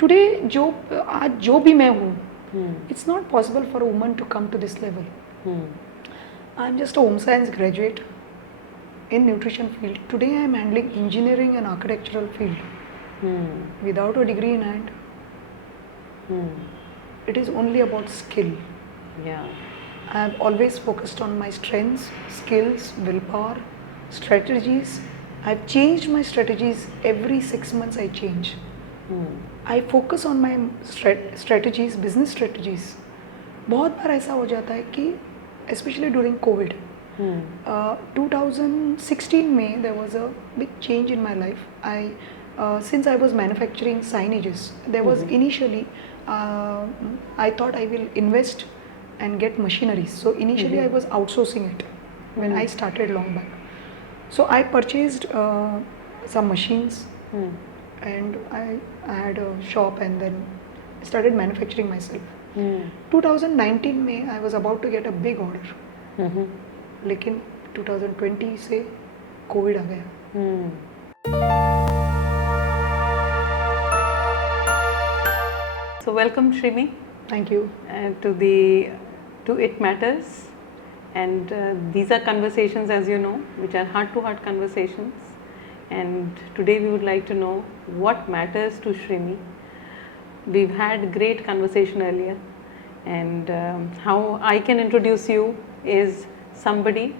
Today जो आज जो भी मैं हूँ, it's not possible for a woman to come to this level. I'm just a home science graduate in nutrition field. Today I am handling engineering and architectural field without a degree in hand. It is only about skill. Yeah. I have always focused on my strengths, skills, willpower, strategies. I've changed my strategies every 6 months. I change. I focus on my strategies, business strategies. बहुत बार ऐसा हो जाता है कि especially during COVID, 2016 में there was a big change in my life. Since I was manufacturing signages, there was initially I thought I will invest and get machineries. So initially I was outsourcing it when I started long back. So I purchased some machines and I had a shop and then started manufacturing myself. 2019 में I was about to get a big order. लेकिन 2020 से Covid आ गया. So welcome Shrimi. Thank you. To It Matters, and these are conversations, as you know, which are heart-to-heart conversations. And today we would like to know what matters to Shrimi. We've had great conversation earlier, and how I can introduce you is somebody.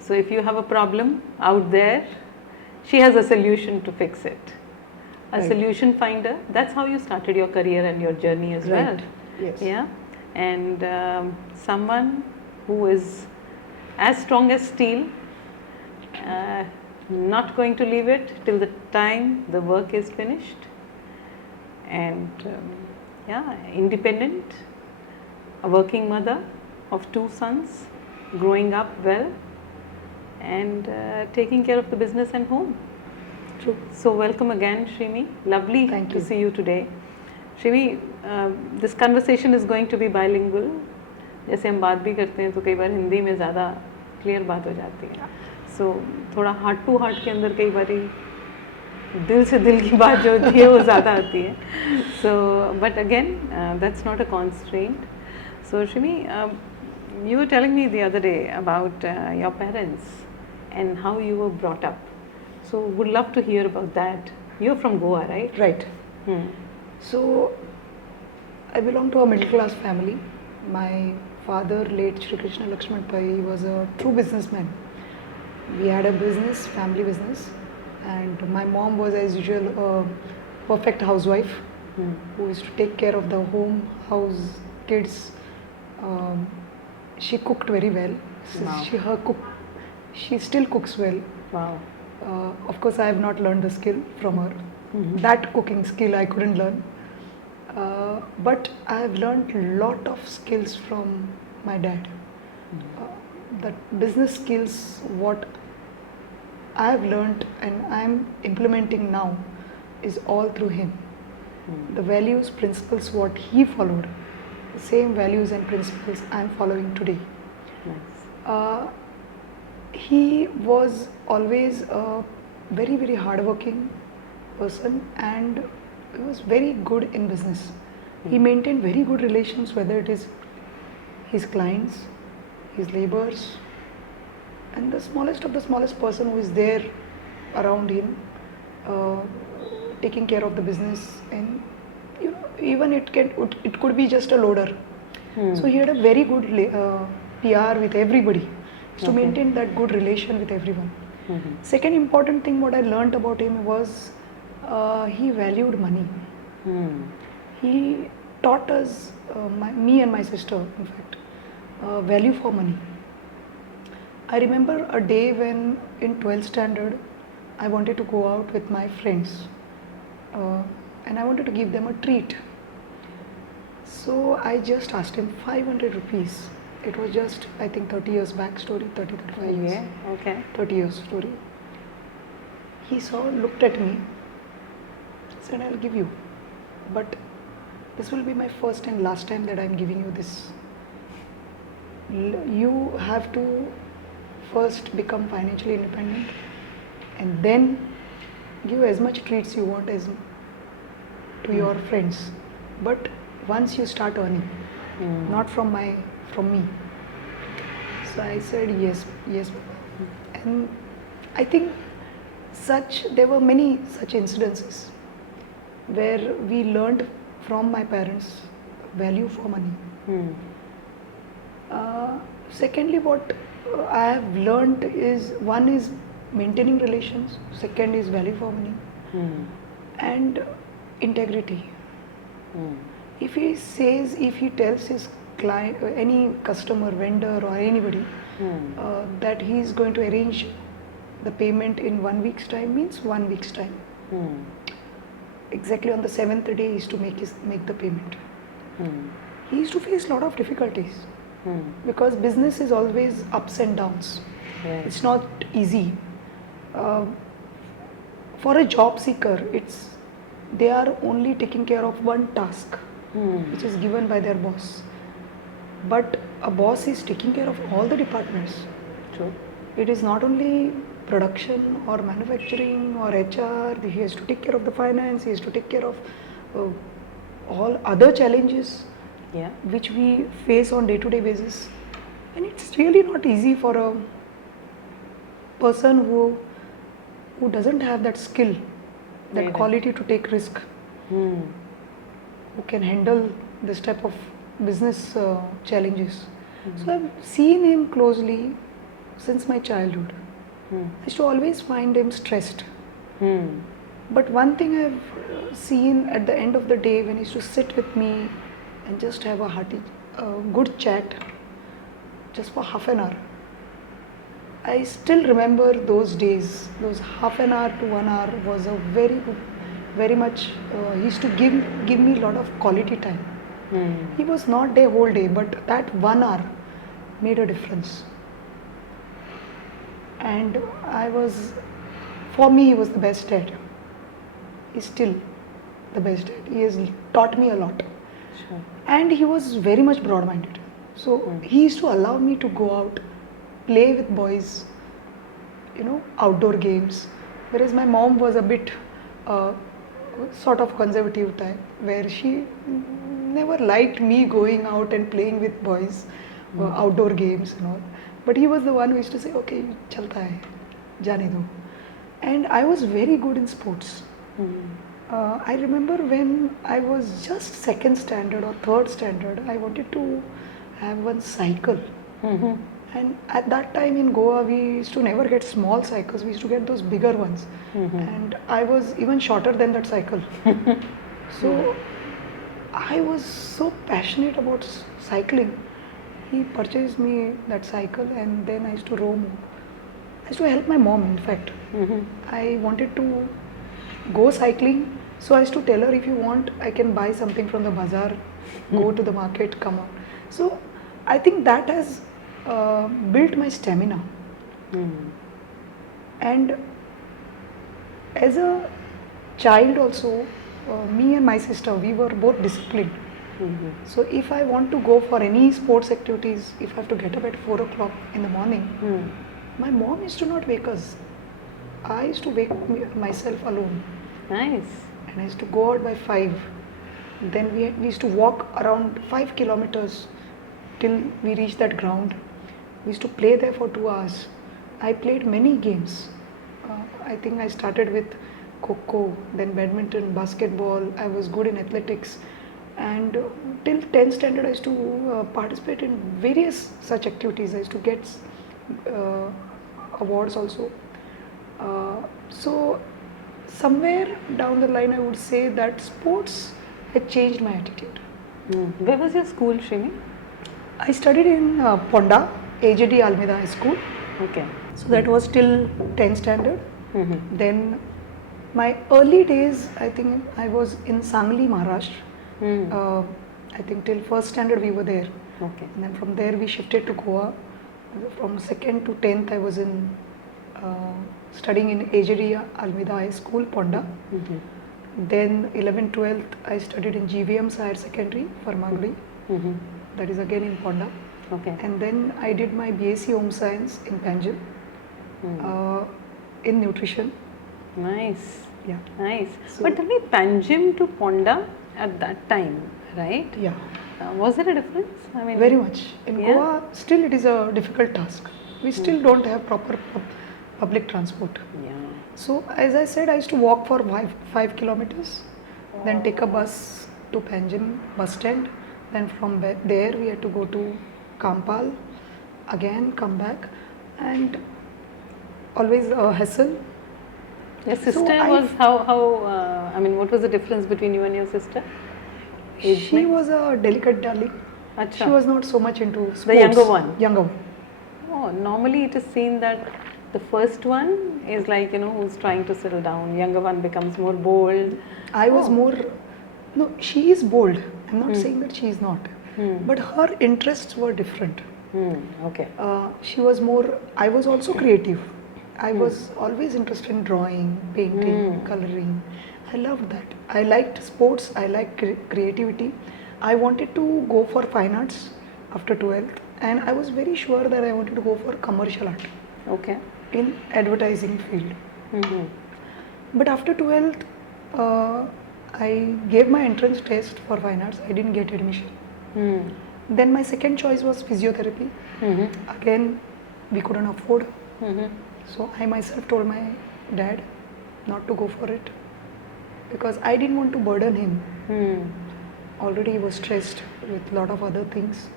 So if you have a problem out there, she has a solution to fix it. A solution finder. That's how you started your career and your journey as well. Yes. Yeah. And someone who is as strong as steel, not going to leave it till the time the work is finished, and independent, a working mother of 2 sons, growing up well, and taking care of the business and home. True. So welcome again, Shrimi. Lovely Thank to you. see you today. Shrimi, this conversation is going to be bilingual. जैसे हम बात भी करते हैं तो कई बार हिंदी में ज़्यादा क्लियर बात हो जाती है. So थोड़ा हार्ट टू हार्ट के अंदर कई बार दिल से दिल की बात जो होती है वो ज़्यादा आती है. So but again, that's not a constraint. So Shrimi, you were telling me the other day about your parents and how you were brought up. So would love to hear about that. You're from Goa, right? Right. So I belong to a middle class family. My father, late Shri Krishna Lakshman Pai, was a true businessman. We had a business, family business, and my mom was, as usual, a perfect housewife who used to take care of the home, house, kids. She cooked very well. Wow. She still cooks well. Wow. Of course, I have not learned the skill from her. That cooking skill I couldn't learn. But I have learned a lot of skills from my dad. The business skills, what I have learned and I am implementing now, is all through him. The values, principles, what he followed, the same values and principles I am following today. Nice. He was always a very, very hardworking person and he was very good in business. He maintained very good relations, whether it is his clients, his laborers, and the smallest of the smallest person who is there around him, taking care of the business. And even it could be just a loader. So he had a very good PR with everybody. To maintain that good relation with everyone. Second important thing what I learned about him was he valued money. He taught us, me and my sister, in fact, value for money. I remember a day when in 12th standard I wanted to go out with my friends and I wanted to give them a treat. So I just asked him 500 rupees. It was just, I think, 30 years back story, 35 years. Yeah, okay. 30 years story. He looked at me, said, I'll give you. But this will be my first and last time that I'm giving you this. You have to first become financially independent and then give as much treats you want as to your friends, but once you start earning, not from me. So I said yes, yes, Baba. And I think there were many such incidences where we learned from my parents value for money. Secondly, what I have learned is, one is maintaining relations, second is value for money, and integrity. If he tells his client, any customer, vendor, or anybody, that he is going to arrange the payment in 1 week's time, means 1 week's time. Exactly on the 7th day, he is to make the payment. He used to face a lot of difficulties because business is always ups and downs. Right. It's not easy. For a job seeker, they are only taking care of one task, which is given by their boss. But a boss is taking care of all the departments. True. It is not only production or manufacturing or HR. He has to take care of the finance. He has to take care of all other challenges Yeah. which we face on day-to-day basis. And it's really not easy for a person who doesn't have that skill, that Right. quality to take risk, who can handle this type of business challenges. So I've seen him closely since my childhood. I used to always find him stressed. But one thing I've seen at the end of the day, when he used to sit with me and just have a hearty, good chat, just for half an hour. I still remember those days. Those half an hour to 1 hour was a very much. He used to give me a lot of quality time. He was not there whole day, but that 1 hour made a difference. And for me, he was the best dad. He's still the best dad. He has taught me a lot. Sure. And he was very much broad-minded. So he used to allow me to go out, play with boys, outdoor games. Whereas my mom was a bit sort of conservative type, where she never liked me going out and playing with boys, outdoor games and all. But he was the one who used to say, okay, chalta hai, jaane do. And I was very good in sports. I remember when I was just second standard or third standard, I wanted to have one cycle. And at that time in Goa, we used to never get small cycles, we used to get those bigger ones. And I was even shorter than that cycle. So I was so passionate about cycling. He purchased me that cycle, and then I used to roam. I used to help my mom, in fact. I wanted to go cycling, so I used to tell her, if you want, I can buy something from the bazaar, go to the market, come on. So I think that has built my stamina. And as a child also, me and my sister, we were both disciplined. So if I want to go for any sports activities, if I have to get up at 4 o'clock in the morning, my mom used to not wake us. I used to wake myself alone. Nice. And I used to go out by 5. Then we used to walk around 5 kilometers till we reached that ground. We used to play there for 2 hours. I played many games. I think I started with Kho-Kho, then badminton, basketball. I was good in athletics. And till 10th standard, I used to participate in various such activities. I used to get awards also. So somewhere down the line, I would say that sports had changed my attitude. Where was your school, Srini? I studied in Ponda, AJD Almeida High School. Okay. So that was till 10th standard. Then my early days, I think I was in Sangli, Maharashtra. I think till 1st standard we were there. Okay. And then from there we shifted to Goa. From 2nd to 10th I was in studying in AJD Almeida High School, Ponda. Then 11th, 12th I studied in GVM's Higher Secondary, Farmagudi. That is again in Ponda. Okay. And then I did my BSc Home Science in Panjim, in nutrition. Nice. Yeah. Nice. So- But tell me, Panjim to Ponda at that time, right? Yeah. Was there a difference? I mean, Very much. In Yeah? Goa, still it is a difficult task. We still don't have proper public transport. Yeah. So as I said, I used to walk for 5 kilometers, then take a bus to Panjim bus stand. Then from there we had to go to Kampal, again come back, and always a hassle. Your So sister I- was how I mean, what was the difference between you and your sister? Age She में? was a delicate darling. Acha. She was not so much into sports. The younger one? Younger one. Oh, normally it is seen that the first one is like, who's trying to settle down. Younger one becomes more bold. I was Oh. more. No, she is bold. I'm not saying that she is not. But her interests were different. Okay. She was more. I was also creative. I was always interested in drawing, painting, coloring. I loved that. I liked sports. I liked creativity. I wanted to go for fine arts after 12th, and I was very sure that I wanted to go for commercial art Okay. in advertising field. Mm-hmm. But after 12th, I gave my entrance test for fine arts. I didn't get admission. Mm. Then my second choice was physiotherapy. Mm-hmm. Again, we couldn't afford. Mm-hmm. So I myself told my dad not to go for it because I didn't want to burden him. Mm. Already he was stressed with a lot of other things.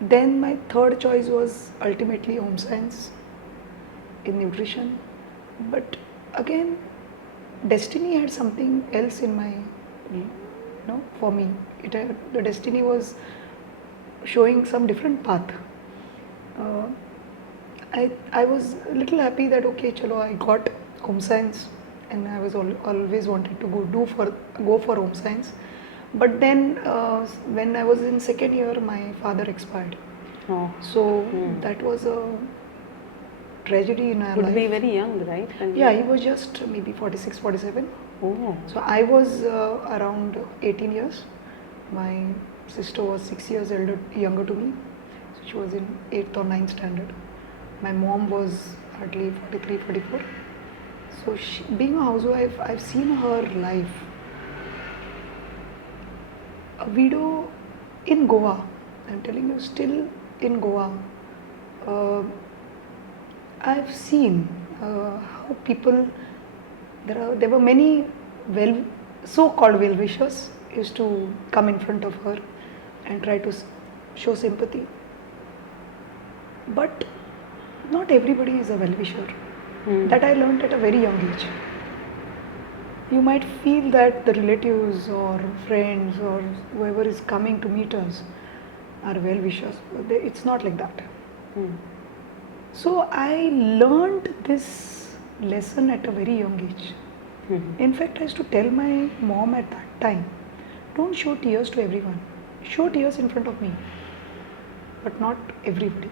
Then my third choice was ultimately home science in nutrition. But again, destiny had something else in my, for me. The destiny was showing some different path. I was a little happy that okay, chalo, I got home science, and I was always wanted to go for home science. But then when I was in second year, my father expired. Oh. So that was a tragedy in our Would life. be very young, right? Yeah, he was just maybe 46, 47. Oh. So I was around 18 years. My sister was 6 years younger to me. So she was in 8th or 9th standard. My mom was hardly 43, 44. So being a housewife, I've seen her life. A widow in Goa, I'm telling you, still in Goa, I've seen how people, there were many so-called well-wishers used to come in front of her and try to show sympathy. But not everybody is a well-wisher. That I learned at a very young age. You might feel that the relatives or friends or whoever is coming to meet us are well-wishers. But it's not like that. So I learned this lesson at a very young age. In fact, I used to tell my mom at that time, don't show tears to everyone. Show tears in front of me, but not everybody.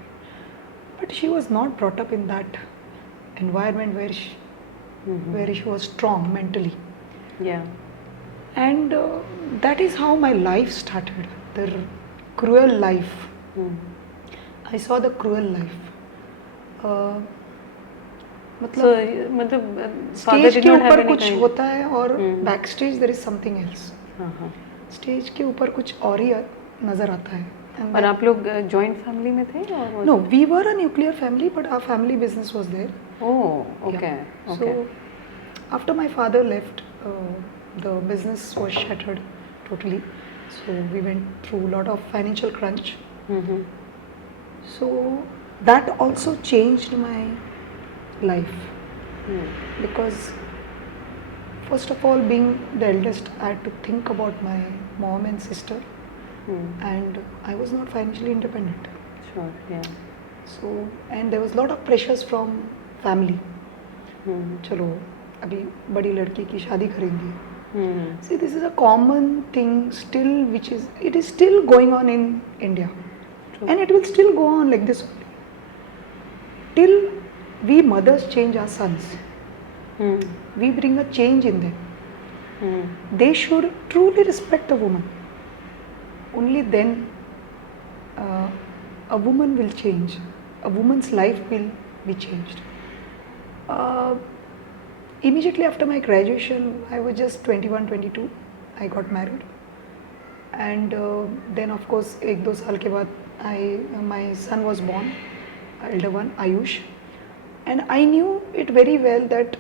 But she was not brought up in that environment where she was strong mentally. Yeah. And that is how my life started, the cruel life. I saw the cruel life. So, मतलब father stage did के not have ऊपर any कुछ kind. होता है और back stage there is something else. हाँ. Stage के ऊपर कुछ और ही नजर आता है. And और आप लोग जॉइंट फैमिली में थे और no, we were a nuclear family, but our family business was there. Oh, okay. Yeah. Okay. So after my father left, the business was shattered totally. So we went through a lot of financial crunch. So that also changed my life because first of all, being the eldest, I had to think about my mom and sister, and I was not financially independent. Sure. Yeah. So and there was a lot of pressures from family. चलो अभी बड़ी लड़की की शादी करेंगे. See, this is a common thing still, it is still going on in India. True. And it will still go on like this only. Till we mothers change our sons. We bring a change in them. They should truly respect a woman. Only then a woman will change. A woman's life will be changed. immediately after my graduation, I was just 21, 22. I got married, and then of course एक दो साल के बाद my son was born, elder one Ayush, and I knew it very well that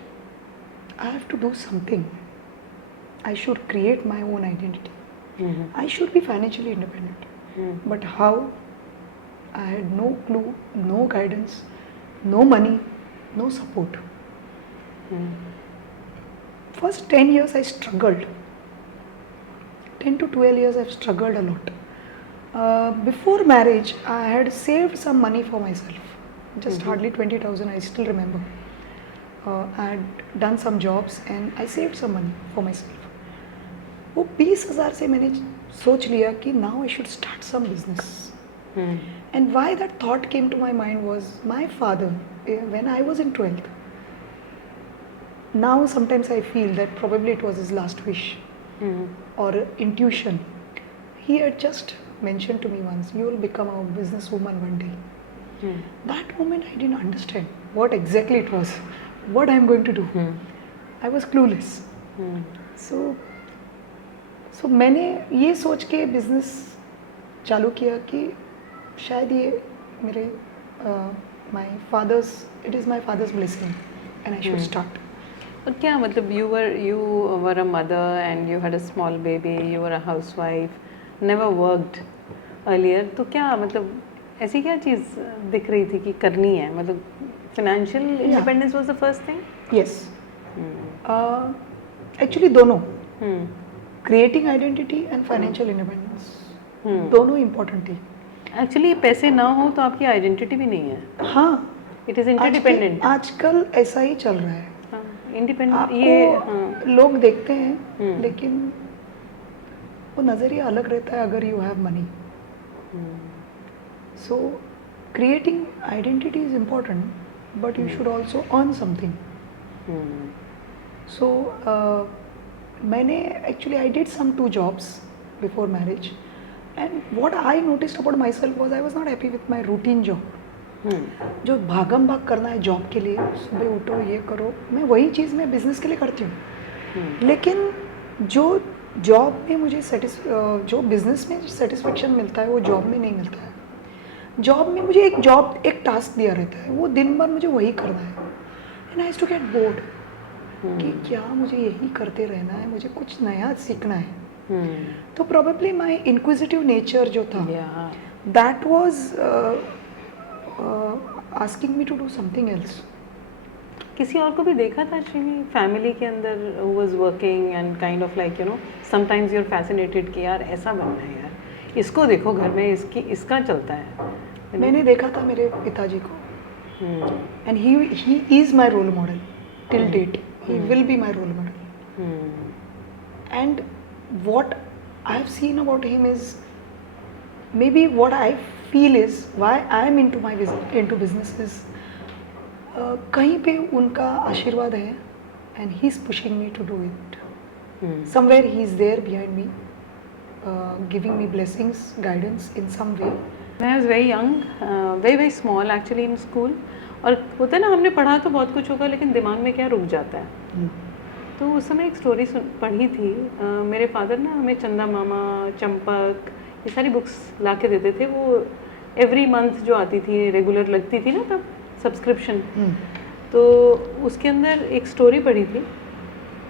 I have to do something. I should create my own identity. I should be financially independent. But how? I had no clue, no guidance, no money, no support. First 10 years I struggled. 10 to 12 years I've struggled a lot. Before marriage, I had saved some money for myself. Just hardly 20,000, I still remember. I had done some jobs and I saved some money for myself. वो 20,000 से मैंने सोच लिया कि now I should start some business. And why that thought came to my mind was my father, when I was in 12th, now sometimes I feel that probably it was his last wish or intuition. He had just mentioned to me once, you will become a businesswoman one day. That moment I didn't understand what exactly it was, what I am going to do. I was clueless. So मैंने ये सोच के business चालू किया कि शायद ये मेरे it is my father's blessing and I should start. और क्या मतलब you were a mother and you had a small baby, you were a housewife, never worked earlier, तो क्या मतलब ऐसी क्या चीज़ दिख रही थी कि करनी है, मतलब financial independence was the first thing? Yes. Actually दोनों, creating identity and financial independence, दोनों important थी. Actually पैसे ना हो तो आपकी identity भी नहीं है. हाँ. It is interdependent. आजकल ऐसा ही चल रहा है. इंडिपेंडेंट ये लोग देखते हैं लेकिन वो नज़रिया अलग रहता है अगर you have money. So creating identity is important but you should also earn something. So मैंने actually I did some 2 jobs before marriage and what I noticed about myself was I was not happy with my routine job. जो भागम भाग करना है job के लिए, सुबह उठो ये करो, मैं वही चीज़ मैं बिज़नेस के लिए करती हूँ. लेकिन जो जॉब में मुझे जो बिज़नेस में सेटिस्फेक्शन मिलता है वो जॉब में नहीं मिलता है. जॉब में मुझे एक टास्क दिया रहता है, वो दिन भर मुझे वही करना है and I have to get board कि क्या मुझे यही करते रहना है, मुझे कुछ नया सीखना है. तो प्रोबेबली माई इंक्विजिटिव नेचर जो था that was asking me to do something else. किसी और को भी देखा था श्रीनी फैमिली के अंदर who was working and kind of like you know sometimes you're fascinated कि यार ऐसा बनना है यार, इसको देखो घर में इसका चलता है. मैंने देखा था मेरे पिताजी को and he is my role model till date. He will be my role model. And what I have seen about him is maybe what I feel is why I am into business is कहीं पे उनका आशीर्वाद है and he is pushing me to do it. Somewhere he is there behind me, giving me blessings, guidance in some way. When I was very young, very small actually in school, और होता है ना हमने पढ़ा तो बहुत कुछ होगा लेकिन दिमाग में क्या रुक जाता है. तो उस समय एक स्टोरी पढ़ी थी. मेरे फादर ना हमें चंदा मामा, चंपक ये सारी बुक्स ला के देते थे. वो एवरी मंथ जो आती थी रेगुलर लगती थी ना तब सब्सक्रिप्शन. तो उसके अंदर एक स्टोरी पढ़ी थी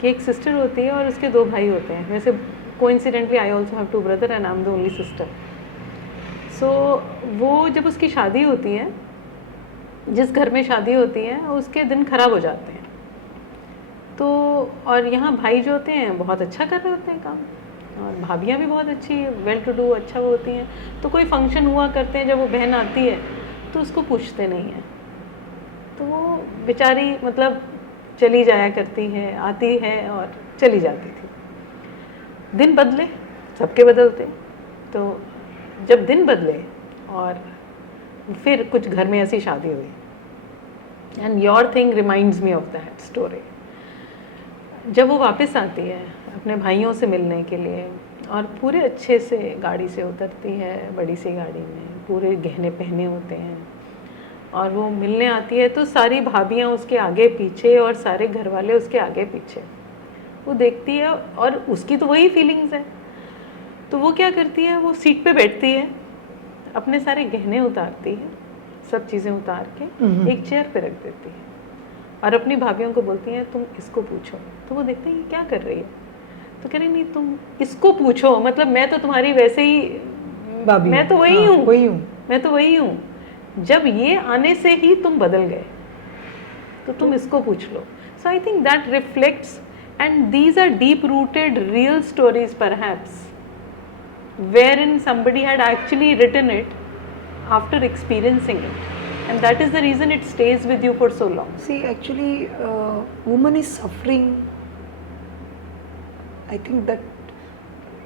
कि एक सिस्टर होती है और उसके 2 भाई होते हैं. वैसे coincidentally I also have 2 brother and I am the only sister. So वो जब उसकी शादी होती है, जिस घर में शादी होती है उसके दिन खराब हो जाते हैं. तो और यहाँ भाई जो होते हैं बहुत अच्छा कर रहे होते हैं काम और भाभियाँ भी बहुत अच्छी वेल टू डू अच्छा वो होती हैं. तो कोई फंक्शन हुआ करते हैं, जब वो बहन आती है तो उसको पूछते नहीं हैं. तो वो बेचारी मतलब चली जाया करती है, आती है और चली जाती थी. दिन बदले, सबके बदलते. तो जब दिन बदले और फिर कुछ घर में ऐसी शादी हुई and your thing reminds me of that story. जब वो वापस आती है अपने भाइयों से मिलने के लिए और पूरे अच्छे से गाड़ी से उतरती है, बड़ी सी गाड़ी में, पूरे गहने पहने होते हैं और वो मिलने आती है तो सारी भाभियाँ उसके आगे पीछे और सारे घर वाले उसके आगे पीछे। वो देखती है और उसकी तो वही फीलिंग्स है, तो वो क्या करती है, वो सीट पे बैठती है, अपने सारे गहने उतारती है, सब चीज़ें उतार के एक चेयर पे रख देती है और अपनी भाभियों को बोलती है तुम इसको पूछो। तो वो देखते हैं ये क्या कर रही है, तो कह रही नहीं तुम इसको पूछो, मतलब मैं तो तुम्हारी वैसे ही भाभी मैं तो वही हाँ, हूँ, वही हूँ। मैं तो वही हूँ, जब ये आने से ही तुम बदल गए तो तुम इसको पूछ लो। So I think that reflects and these are deep rooted real stories perhaps wherein somebody had actually written it after experiencing it, and that is the reason it stays with you for so long. See, actually, woman is suffering. I think that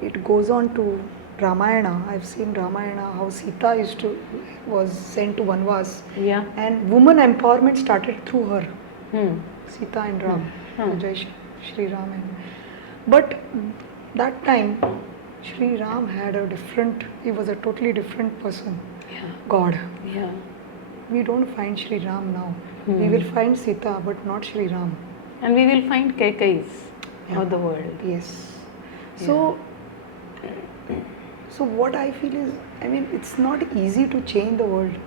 it goes on to Ramayana. I've seen Ramayana, how Sita was sent to Vanvas, Yeah. and woman empowerment started through her, Sita and Ram, Hmm. Jai Shri Ram. But that time, Shri Ram had a different. He was a totally different person. Yeah. God. Yeah. We don't find Shri Ram now. We will find Sita, but not Shri Ram. And we will find Kaikais Yeah. of the world. Yes. So, so what I feel is, I mean, it's not easy to change the world,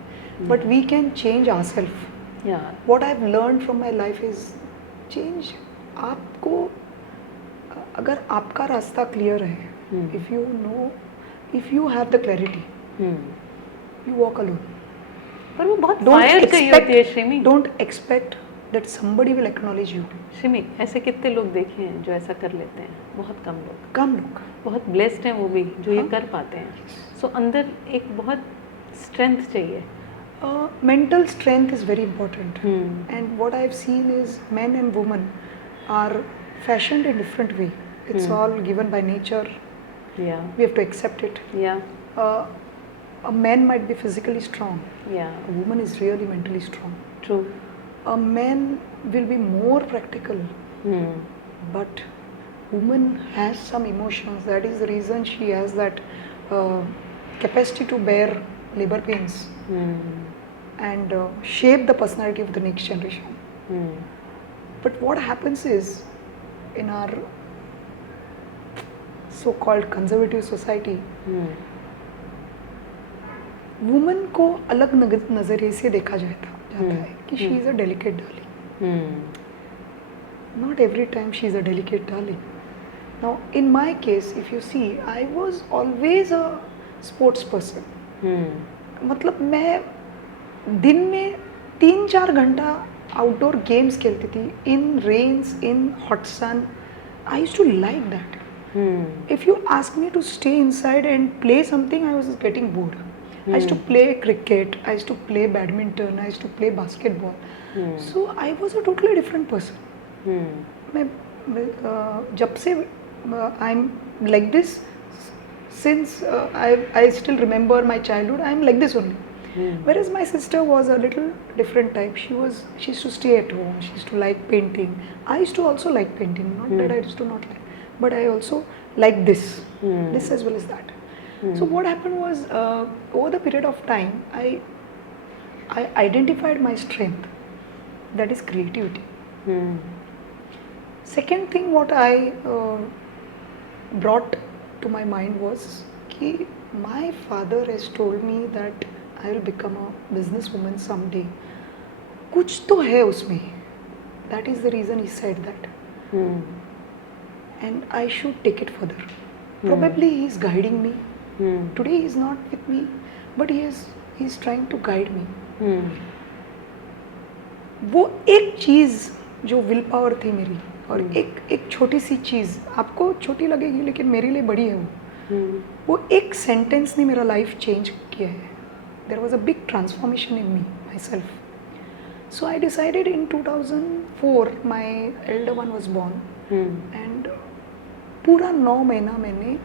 but we can change ourselves. Yeah. What I've learned from my life is change. आपको अगर आपका रास्ता clear है, if you know, if you have the clarity, you walk alone. पर वो बहुत fire चाहिए होती है Shrimi. Don't expect that somebody will acknowledge you. Shrimi, ऐसे कितने लोग देखे हैं जो ऐसा कर लेते हैं? बहुत कम लोग। कम लोग। बहुत ब्लेस्ड हैं वो भी जो ये हाँ। कर पाते हैं। सो अंदर एक बहुत स्ट्रेंथ चाहिए। Mental strength is very important. And what I've seen is men and women are fashioned in different way. It's all given by nature. Yeah. We have to accept it. Yeah. A man might be physically strong. Yeah. A woman is really mentally strong. True. A man will be more practical, but woman has some emotions. That is the reason she has that capacity to bear labor pains and shape the personality of the next generation. But what happens is, in our so-called conservative society, woman को अलग नज़रिए से देखा जाता है कि she is a delicate darling. Not every time she is a delicate darling. Now, in my case, if you see, I was always a sports person. मतलब मैं दिन में 3-4 घंटा आउटडोर गेम्स खेलती थी, in rains, in hot sun. I used to like that. If you ask me to stay inside and play something, I was getting bored. I used to play cricket, I used to play badminton, I used to play basketball. So I was a totally different person. मैं जब से I'm like this, since I still remember my childhood, I'm like this only. Whereas my sister was a little different type. She used to stay at home. She used to like painting. I used to also like painting. Not that I used to not like, but I also like this as well as that. So what happened was, over the period of time, I identified my strength, that is creativity. Second thing what I brought to my mind was कि my father has told me that I will become a businesswoman someday. कुछ तो है उसमें. That is the reason he said that. And I should take it further. Probably he is guiding me. Today he is not with me, but he is trying to guide me. वो एक चीज़ जो will power थी मेरी, और एक छोटी सी चीज़, आपको छोटी लगेगी लेकिन मेरे लिए बड़ी है वो एक सेंटेंस ने मेरा लाइफ चेंज किया है. There was a big transformation in me myself. So I decided in 2004 my elder one was born, and पूरा 9 महीना मैंने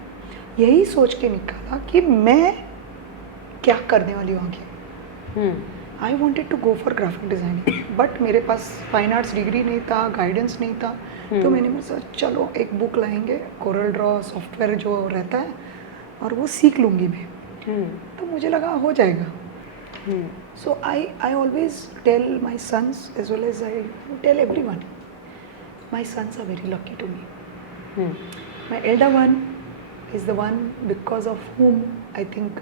यही सोच के निकाला कि मैं क्या करने वाली हूँ आगे. I wanted to go for graphic designing, but मेरे पास फाइन आर्ट्स डिग्री नहीं था, गाइडेंस नहीं था. तो मैंने मुझे चलो एक बुक लाएंगे, कोरल ड्रॉ सॉफ्टवेयर जो रहता है, और वो सीख लूँगी मैं. तो मुझे लगा हो जाएगा. So I always tell my sons as well as I tell everyone, my sons are very lucky to me. Hmm. My elder one is the one because of whom I think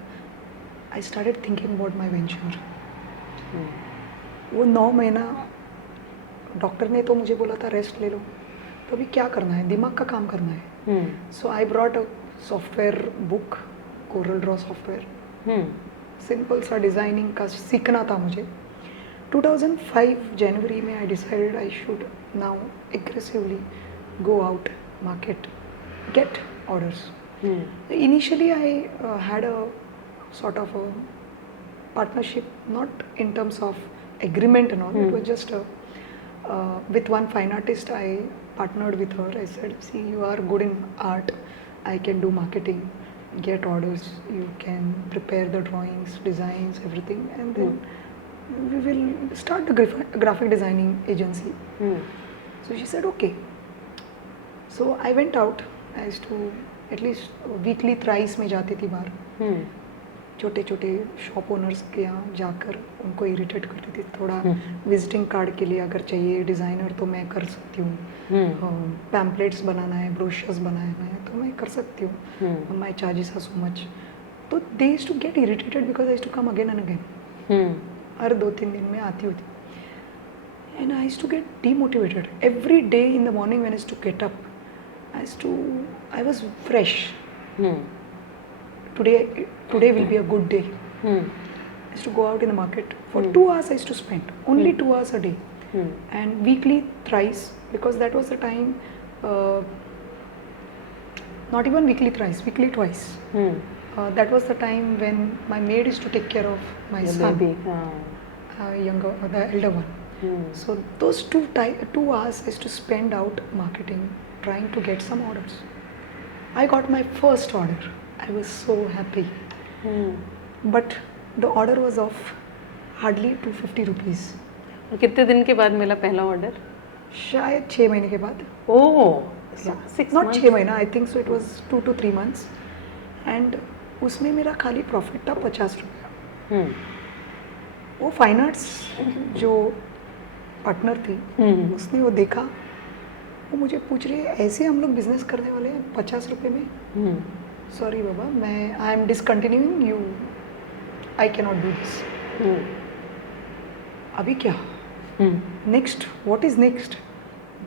I started thinking about my venture. Hmm. वो 9 महीना doctor ने तो मुझे बोला था rest ले लो, तो अभी क्या करना है, दिमाग का काम करना है. Hmm. So I brought a software book, Corel draw software. Hmm. Simple सा डिज़ाइनिंग का सीखना था मुझे. 2005 जनवरी में I decided I should now aggressively go out market, get orders. Hmm. Initially, I had a sort of a partnership, not in terms of agreement and all. It was just with one fine artist. I partnered with her. I said, "See, you are good in art. I can do marketing, get orders. You can prepare the drawings, designs, everything, and then we will start the graphic designing agency." Hmm. So she said, "Okay." So I went out. I used to at least weekly thrice में जाती थी बाहर. Hmm. छोटे छोटे shop owners के यहाँ जाकर उनको इरिटेट करती थी. थोड़ा विजिटिंग कार्ड के लिए अगर चाहिए डिज़ाइनर तो मैं कर सकती हूँ. Hmm. पैम्पलेट्स बनाना है, ब्रोशर्स बनाना है तो मैं कर सकती हूँ. Hmm. My charges are so much. तो they used to get irritated because I used to come again and again. Hmm. हर 2-3 दिन में आती होती. And I used to get demotivated every day in the morning when I used to get up. I was fresh. Hmm. Today will be a good day. Hmm. I used to go out in the market for 2 hours. I used to spend only 2 hours a day, Hmm. and weekly thrice, because that was the time. Not even weekly thrice, weekly twice. Hmm. That was the time when my maid used to take care of my The son, baby. the elder one. Hmm. So those 2 hours I used to spend out marketing, trying to get some orders. I got my first order. I was so happy. Hmm. But the order was of hardly 250 rupees. और कितने दिन के बाद मिला पहला order? शायद 6 महीने के बाद. ओह, Yeah. 6 Not months. 6 महीना, I think so it was 2 to 3 months. And उसमें मेरा खाली प्रॉफिट था 50 रुपया. Hmm. वो फाइन आर्ट्स जो पार्टनर थी, Hmm. उसने वो देखा. वो मुझे पूछ रही है, ऐसे हम लोग बिजनेस करने वाले हैं 50 रुपये में? Hmm. सॉरी बाबा, मैं I am discontinuing you, I can not do this. Hmm. अभी क्या Hmm. Next, what is next?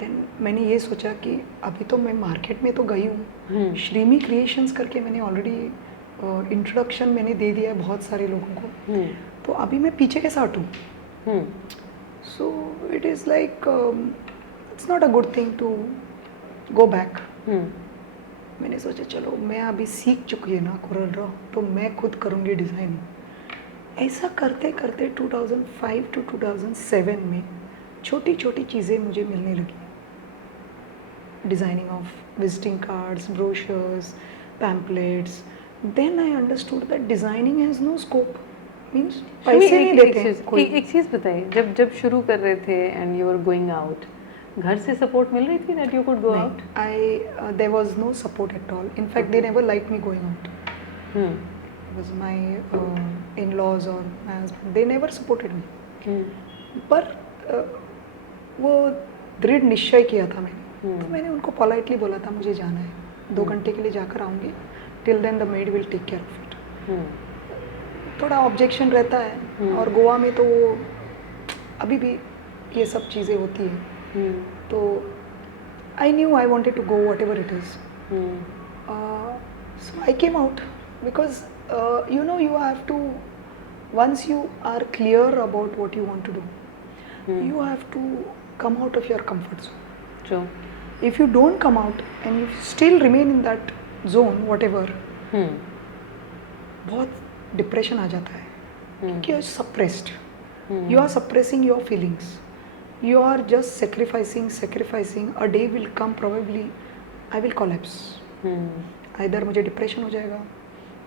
Then मैंने ये सोचा कि अभी तो मैं मार्केट में तो गई हूँ. Hmm. श्रीमी क्रिएशंस करके मैंने ऑलरेडी इंट्रोडक्शन मैंने दे दिया है बहुत सारे लोगों को. Hmm. तो अभी मैं पीछे कैसे हटूँ? Hmm. So it is like it's not a good thing to go back. Hmm. मैंने सोचा चलो मैं अभी सीख चुकी है ना कोरल ड्रॉ, तो मैं खुद करूँगी डिज़ाइनिंग. ऐसा करते करते 2005 to 2007 में छोटी छोटी चीज़ें मुझे मिलने लगी. Designing of visiting cards, brochures, pamphlets. Then I understood that designing has no scope. Means पैसे नहीं देते हैं कोई. एक चीज़ बताइए, जब शुरू कर रहे थे and you are going out, घर से सपोर्ट मिल रही थी that you could go out? There was no support at all. In fact, they never liked me going out. Hmm. It was my in-laws or my husband. They never supported me. Hmm. पर वो दृढ़ निश्चय किया था मैंने. Hmm. तो मैंने उनको पोलाइटली बोला था मुझे जाना है, 2 घंटे के लिए जाकर आऊँगी. Till then the maid will take care of it. Hmm. थोड़ा ऑब्जेक्शन रहता है. और गोवा में तो अभी भी ये सब चीज़ें होती हैं. Hmm. तो I knew I wanted to go whatever it is. Hmm. So I came out because you have to, once you are clear about what you want to do, you have to come out of your comfort zone. True. If you don't come out and you still remain in that zone, whatever, Hmm. बहुत depression आ जाता है. क्योंकि you are suppressed. Hmm. You are suppressing your feelings. You are just sacrificing. A day will come, probably I will collapse. Hmm. Either मुझे depression हो जाएगा,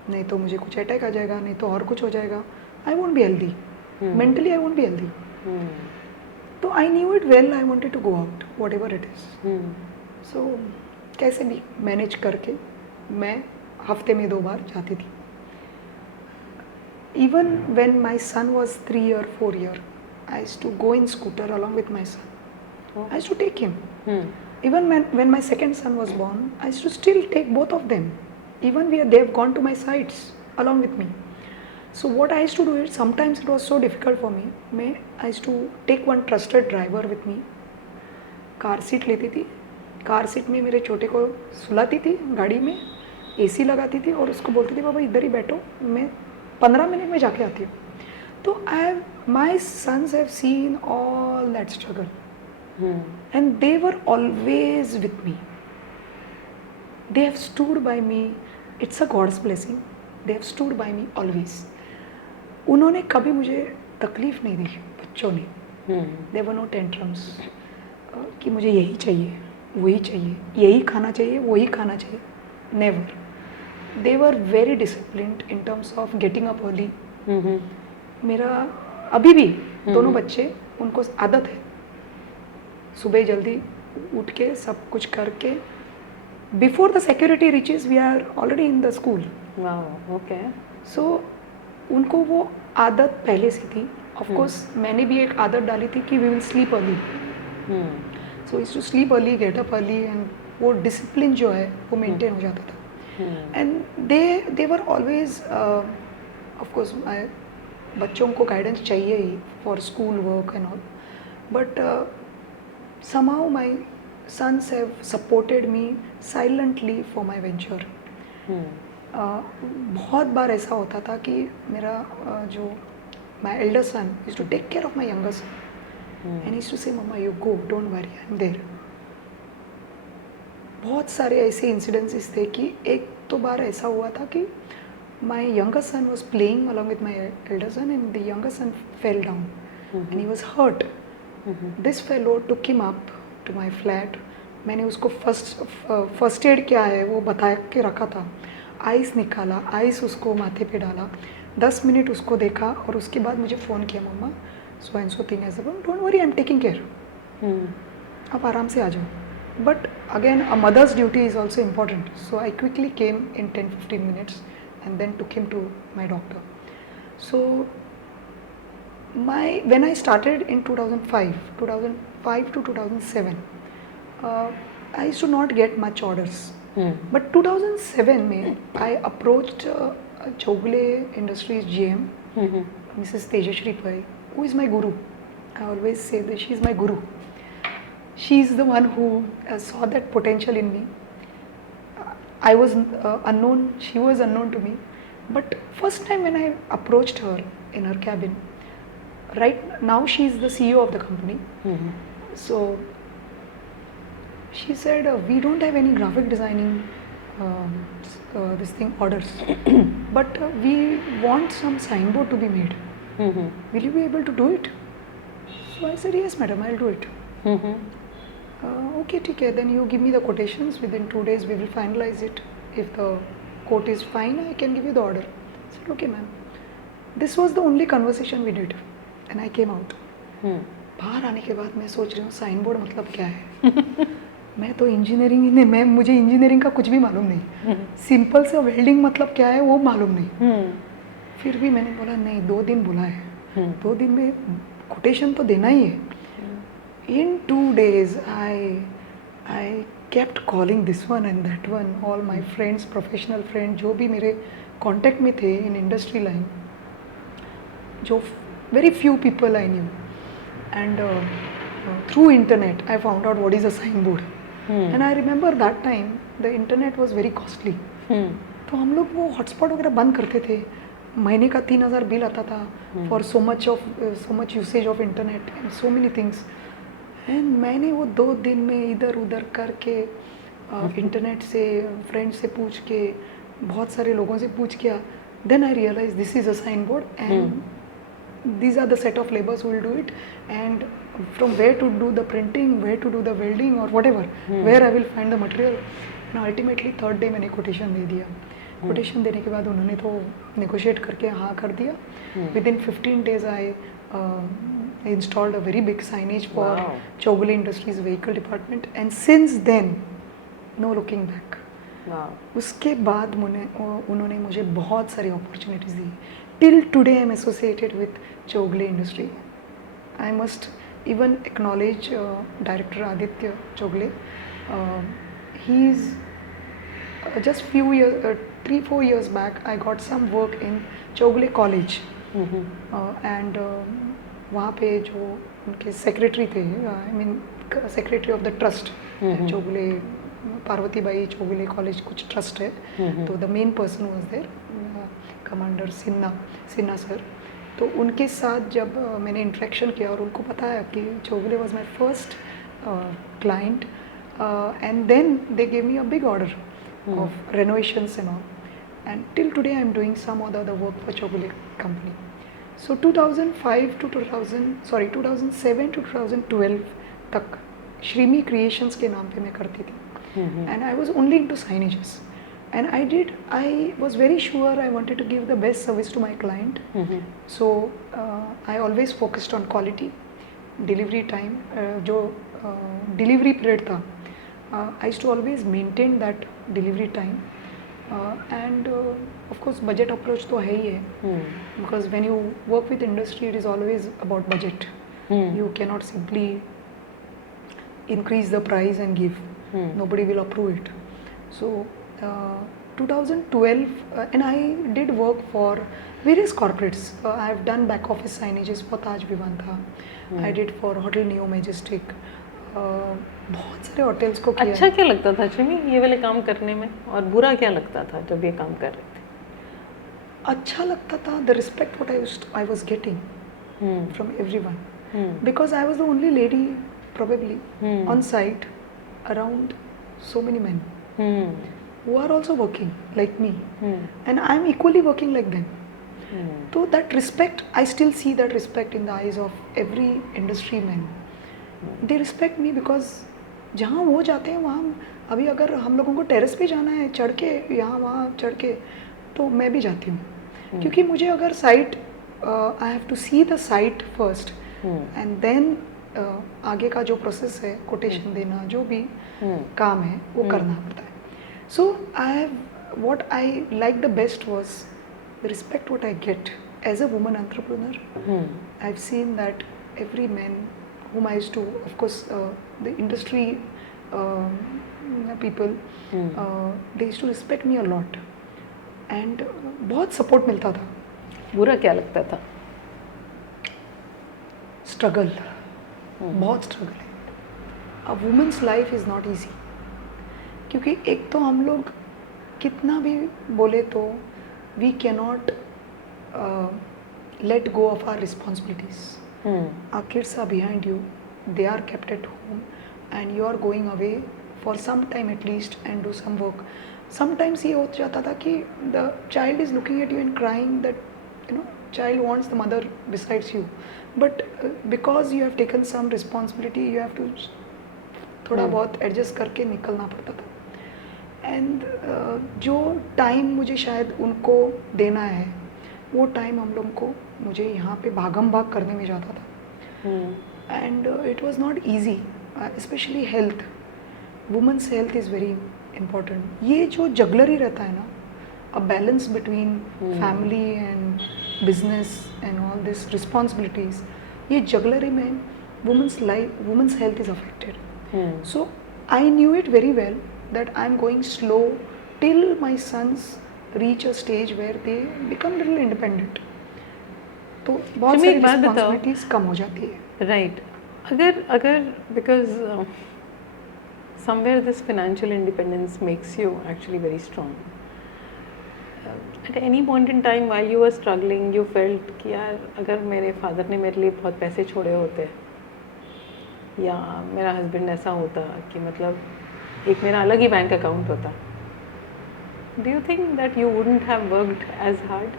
नहीं तो मुझे कुछ अटैक आ जाएगा, नहीं तो और कुछ हो जाएगा. I won't be healthy. Mentally I won't be healthy. Hmm. तो I knew it well. I wanted to go out whatever it is. Hmm. So कैसे भी मैनेज करके मैं हफ्ते में 2 बार जाती थी. even when my son was 3 or 4 year, I used to go in scooter along with my son. Oh. I used to take him. Hmm. Even when my second son was born, I used to still take both of them. Even they have gone to my sites along with me. So what I used to do is, sometimes it was so difficult for me. I used to take one trusted driver with me. Car seat लेती थी, car seat में मेरे छोटे को सुलाती थी गाड़ी में, AC लगाती थी और उसको बोलती थी बाबा इधर ही बैठो, मैं 15 मिनट में जाके आती हूँ. तो my sons have seen all that struggle and they were always with me. They have stood by me. It's a God's blessing. They have stood by me always. उन्होंने कभी मुझे तकलीफ नहीं दी, बच्चों ने. There were no tantrums कि मुझे यही चाहिए, वही चाहिए, यही खाना चाहिए, वही खाना चाहिए. Never. They were very disciplined in terms of getting up early. मेरा अभी भी दोनों बच्चे, उनको आदत है सुबह जल्दी उठ के सब कुछ करके, before the security reaches we are already in the school. Okay. So उनको वो आदत पहले से थी. ऑफ कोर्स मैंने भी एक आदत डाली थी कि we will sleep early. So is to sleep early, get up early, and वो डिसिप्लिन जो है वो मेंटेन हो जाता था. And they were always, of course बच्चों को गाइडेंस चाहिए ही for school work and all, but somehow my sons have supported me silently for my venture. बहुत बार ऐसा होता था कि मेरा जो my elder son used to take care of my younger son, and he used to say, "Mama, you go, don't worry, I'm there." बहुत सारे ऐसे इंसिडेंसेस थे कि एक तो बार ऐसा हुआ था कि my younger son was playing along with my elder son, and the younger son fell down and he was hurt. This fellow took him up to my flat. मैंने उसको फर्स्ट एड क्या है वो बता के रखा था. आइस निकाला, आइस उसको माथे पे डाला, 10 मिनट उसको देखा और उसके बाद मुझे फ़ोन किया, मम्मा सो एंड सो थिंग ऐसा. Don't worry, I am taking care, आप आराम से आ जाओ. But again a mother's duty is also important. So I quickly came in 10-15 minutes and then took him to my doctor. So when I started in 2005 to 2007, I used to not get much orders. But 2007 में I approached Chogle Industries GM, Mrs. Tejashri Pai, who is my guru. I always say that she is my guru. She is the one who saw that potential in me. I was unknown, she was unknown to me. But first time when I approached her in her cabin, right now she is the CEO of the company. So she said, we don't have any graphic designing this thing orders, but we want some signboard to be made. Will you be able to do it? So I said, yes madam, I'll do it. Okay, ठीक है, then you give me the quotations. Within 2 days we will finalize it. If the quote is fine, I can give you the order. I said, okay ma'am. This was the only conversation we did. And I came out. बाहर आने के बाद मैं सोच रही हूँ sign board मतलब क्या है. मैं तो इंजीनियरिंग में, मुझे इंजीनियरिंग का कुछ भी मालूम नहीं. सिंपल से वेल्डिंग मतलब क्या है वो मालूम नहीं. फिर भी मैंने बोला नहीं, 2 दिन बुला है, 2 दिन में कोटेशन तो देना ही है. In 2 days I kept calling this one and that one, all my friends, professional friends, जो भी मेरे कांटेक्ट में थे in industry line, जो very few people I knew, and through internet I found out what is a signboard. And I remember that time the internet was very costly. तो हम लोग वो हॉटस्पॉट वगैरह बंद करते थे. महीने का 3000 बिल आता था for so much usage of internet and so many things. And मैंने वो 2 दिन में इधर उधर करके इंटरनेट से, फ्रेंड से पूछ के, बहुत सारे लोगों से पूछ किया. Then I realized this is a signboard and these are the set of laborers who will do it, and from where to do the printing, where to do the welding or whatever, where I will find the material. Now ultimately 3rd day मैंने quotation दे दिया. quotation देने के बाद उन्होंने तो negotiate करके हाँ कर दिया. Within 15 days I installed a very big signage for Chogle Industries vehicle department, and since then no looking back. उसके बाद उन्होंने मुझे बहुत सारी opportunities the. till today I'm associated with Chogle industry. I must even acknowledge director Aditya Chogle. He's just few years, 3-4 years back, I got some work in Chogle College. And वहाँ पे जो उनके सेक्रेटरी थे, I mean secretary of the trust, Chogle Parvatibai Chogle college कुछ trust है, तो the main person was there commander Sinha sir. तो उनके साथ जब मैंने इंटरेक्शन किया और उनको बताया कि Chogle was my first client, and then they gave me a big order of renovations and all. And till today I am doing some other work for Chogle company. So 2007 to 2012 तक Shrimi creations के नाम पे मैं करती थी. And I was only into signages. And I was very sure I wanted to give the best service to my client. So I always focused on quality, delivery time. जो delivery period था, I used to always maintain that delivery time. And of course budget approach तो है ही है, because when you work with industry it is always about budget. You cannot simply increase the price and give. Nobody will approve it. So 2012 and I did work for various corporates. I have done back office signages for Taj Vivanta. I did for Hotel Neo Majestic. बहुत सारे hotels को किया. अच्छा क्या लगता था चिमी ये वाले काम करने में, और बुरा क्या लगता था जब ये काम कर रहे थे? अच्छा लगता था the respect what I was getting from everyone, because I was the only lady probably on site around so many men who are also working like me, and I'm equally working like them. So that respect, I still see that respect in the eyes of every industry man. They respect me because जहाँ वो जाते हैं वहाँ, अभी अगर हम लोगों को टेरेस पे जाना है चढ़ के, यहाँ वहाँ चढ़ के, तो मैं भी जाती हूँ. क्योंकि मुझे अगर site, I have to see the site first and then आगे का जो प्रोसेस है, कोटेशन देना, जो भी काम है वो करना पड़ता है. So I have, what I like the best was the respect what I get as a woman entrepreneur. I have seen that every man whom I used to, of course, the industry people, they used to respect me a lot, and बहुत support मिलता था. बुरा क्या लगता था? Struggle, बहुत struggle है. A woman's life is not easy, क्योंकि एक तो हम लोग कितना भी बोले तो we cannot let go of our responsibilities. Our kids are behind you, they are kept at home, and you are going away for some time at least and do some work. Sometimes ये हो जाता था कि the child is looking at you and crying that, you know, child wants the mother besides you, but because you have taken some responsibility, you have to थोड़ा बहुत adjust करके निकलना पड़ता था. And जो time मुझे शायद उनको देना है, वो टाइम हम लोग को, मुझे यहाँ पे भागम भाग करने में जाता था. And it was not easy, specially health. Women's health is very important. ये जो जगलरी रहता है ना, a balance between family and business and all this responsibilities, ये जगलरी में women's life, women's health is affected. So I knew it very well that I am going slow till my sons reach a stage where they become little independent. तो बहुत सारी responsibilities कम हो जाती है. Right. अगर because somewhere this financial independence makes you actually very strong. At any point in time while you were struggling, you felt कि यार अगर मेरे फादर ने मेरे लिए बहुत पैसे छोड़े होते, या मेरा हस्बैंड ऐसा होता कि मतलब एक मेरा अलग ही बैंक अकाउंट होता, do you think that you wouldn't have worked as hard?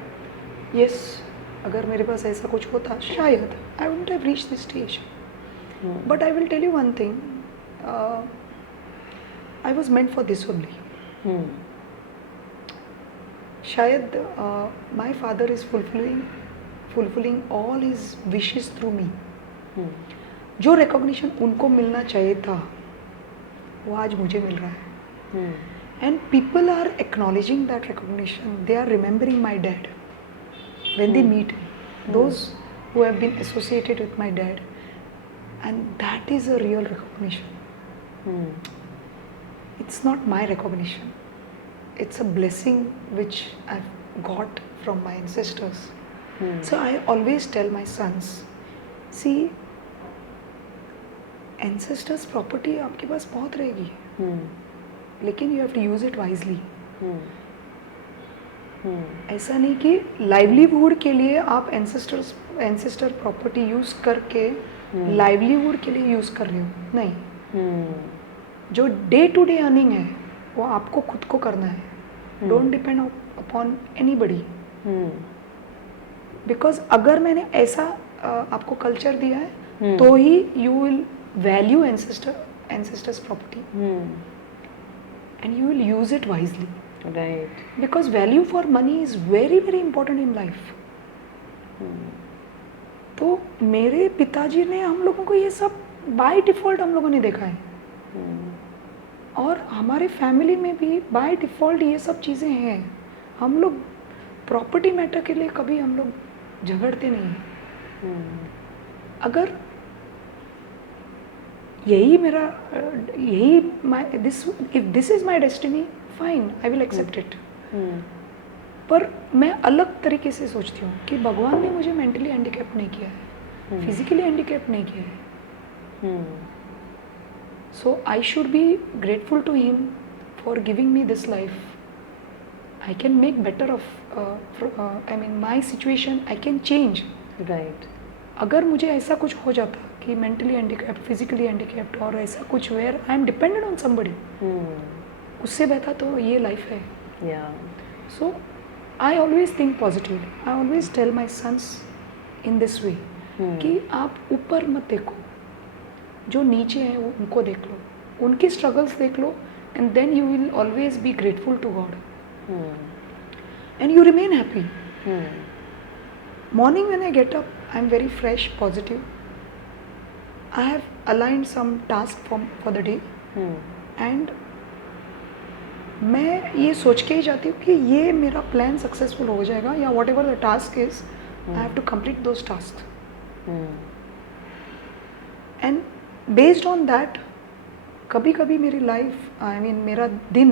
Yes, अगर मेरे पास ऐसा कुछ होता शायद I wouldn't have reached this stage. But I will tell you one thing, I was meant for this only. शायद my father is fulfilling all his wishes through me. जो recognition उनको मिलना चाहिए था वो आज मुझे मिल रहा है. And people are acknowledging that recognition. They are remembering my dad. when they meet me, those who have been associated with my dad, and that is a real recognition. It's not my recognition, it's a blessing which I've got from my ancestors. So I always tell my sons, see, ancestors property आपके पास बहुत रहेगी, लेकिन you have to use it wisely. ऐसा नहीं कि livelihood के लिए आप एंसेस्टर प्रॉपर्टी यूज करके लाइवलीहुड के लिए यूज कर रहे हो, नहीं. जो डे टू डे अर्निंग है वो आपको खुद को करना है. Don't depend upon anybody. Because अगर मैंने ऐसा आपको कल्चर दिया है तो ही you will value ancestors property and you will use it wisely. Right. Because value for money is very very important in life. तो मेरे पिताजी ने हम लोगों को ये सब बाय डिफ़ॉल्ट हम लोगों ने देखा है. और हमारे फैमिली में भी बाय डिफ़ॉल्ट ये सब चीज़ें हैं. हम लोग प्रॉपर्टी मैटर के लिए कभी हम लोग झगड़ते नहीं. अगर यही मेरा if this is my destiny, fine, I will accept it. पर मैं अलग तरीके से सोचती हूँ कि भगवान ने मुझे मेंटली हैंडीकैप नहीं किया है, फिजिकली हैंडीकैप नहीं किया है. So I should be grateful to him for giving me this life. I can make better of I mean my situation, I can change. Right. अगर मुझे ऐसा कुछ हो जाता कि मेंटली हैंडीकैप्ड, फिजिकली हैंडीकैप्ड और ऐसा कुछ where I am dependent on somebody, उससे बेहतर तो ये लाइफ है. So I always think positively. I always tell my sons in this way कि आप ऊपर मत देखो, जो नीचे है वो उनको देख लो, उनकी स्ट्रगल्स देख लो, and then you will always be grateful to God and you remain happy. Morning when I get up, I am very fresh, positive. I have aligned some task for the day, and मैं ये सोच के ही जाती हूँ कि ये मेरा plan successful हो जाएगा, या whatever the task is, I have to complete those task. And based on that, कभी कभी मेरी लाइफ, आई मीन मेरा दिन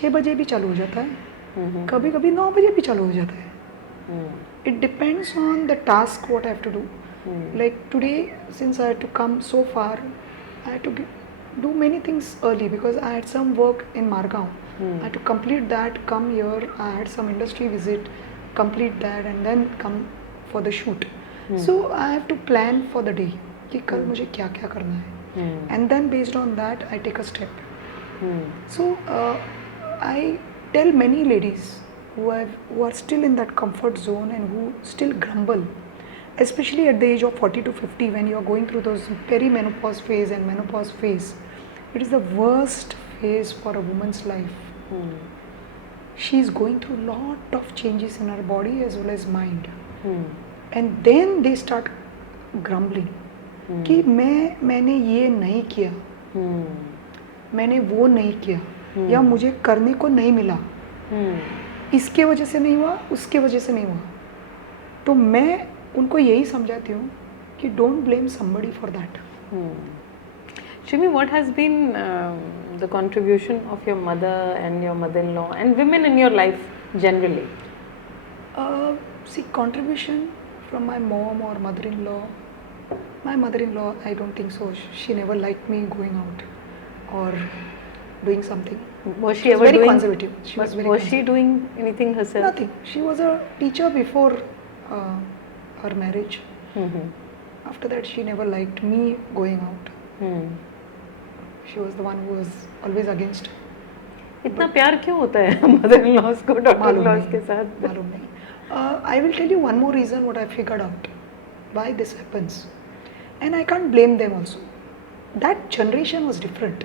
6 बजे भी चालू हो जाता है, कभी कभी 9 बजे भी चालू हो जाता है. It depends on the task what I have to do. Like today, since I had to come so far, I had to do many things early because I had some work in Margao. I had to complete that, come here. I had some industry visit, complete that, and then come for the shoot. So I have to plan for the day कि कल मुझे क्या क्या करना है, and then based on that I take a step. So I tell many ladies who are still in that comfort zone and who still grumble, especially at the age of 40 to 50 when you are going through those perimenopause phase and menopause phase. It is the worst phase for a woman's life. She is going through a lot of changes in her body as well as mind. And then they start grumbling कि मैंने ये नहीं किया, मैंने वो नहीं किया, या मुझे करने को नहीं मिला, इसके वजह से नहीं हुआ, उसके वजह से नहीं हुआ. तो मैं उनको यही समझाती हूँ कि don't blame somebody for that. Shimi, what has been the contribution of your mother and your mother-in-law and women in your life generally? See, contribution from my mom or mother-in-law. My mother-in-law, I don't think so. She never liked me going out or doing something. Was she ever very doing, conservative. She was very she doing anything herself? Nothing. She was a teacher before her marriage. After that, she never liked me going out. She was the one who was always against. इतना प्यार क्यों होता है mother-in-laws को daughter-in-laws के साथ? मालूम नहीं. I will tell you one more reason what I figured out why this happens, and I can't blame them also. That generation was different.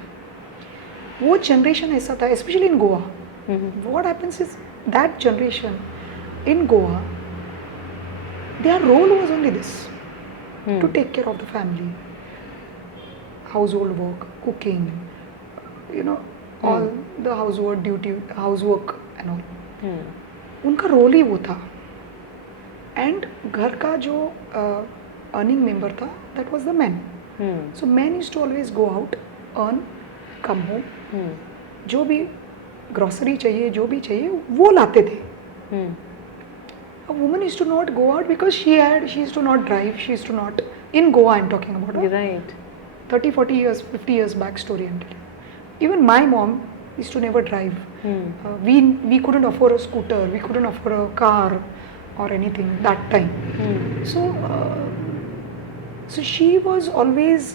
वो generation ऐसा था, especially in Goa. What happens is that generation in Goa, their role was only this, to take care of the family, household work, cooking, all the housework duty, housework and all. उनका role ही वो था. And घर का जो earning member था that was the man. So man used to always go out, earn, come home. जो भी ग्रोसरी चाहिए, जो भी चाहिए वो लाते थे. A woman used to not go out because she used to not drive, she used to not, in Goa I'm talking about, Right. 30, 40 years, 50 years back story I'm telling. Even my mom used to never drive. We couldn't afford a scooter, we couldn't afford a car or anything that time. So so she was always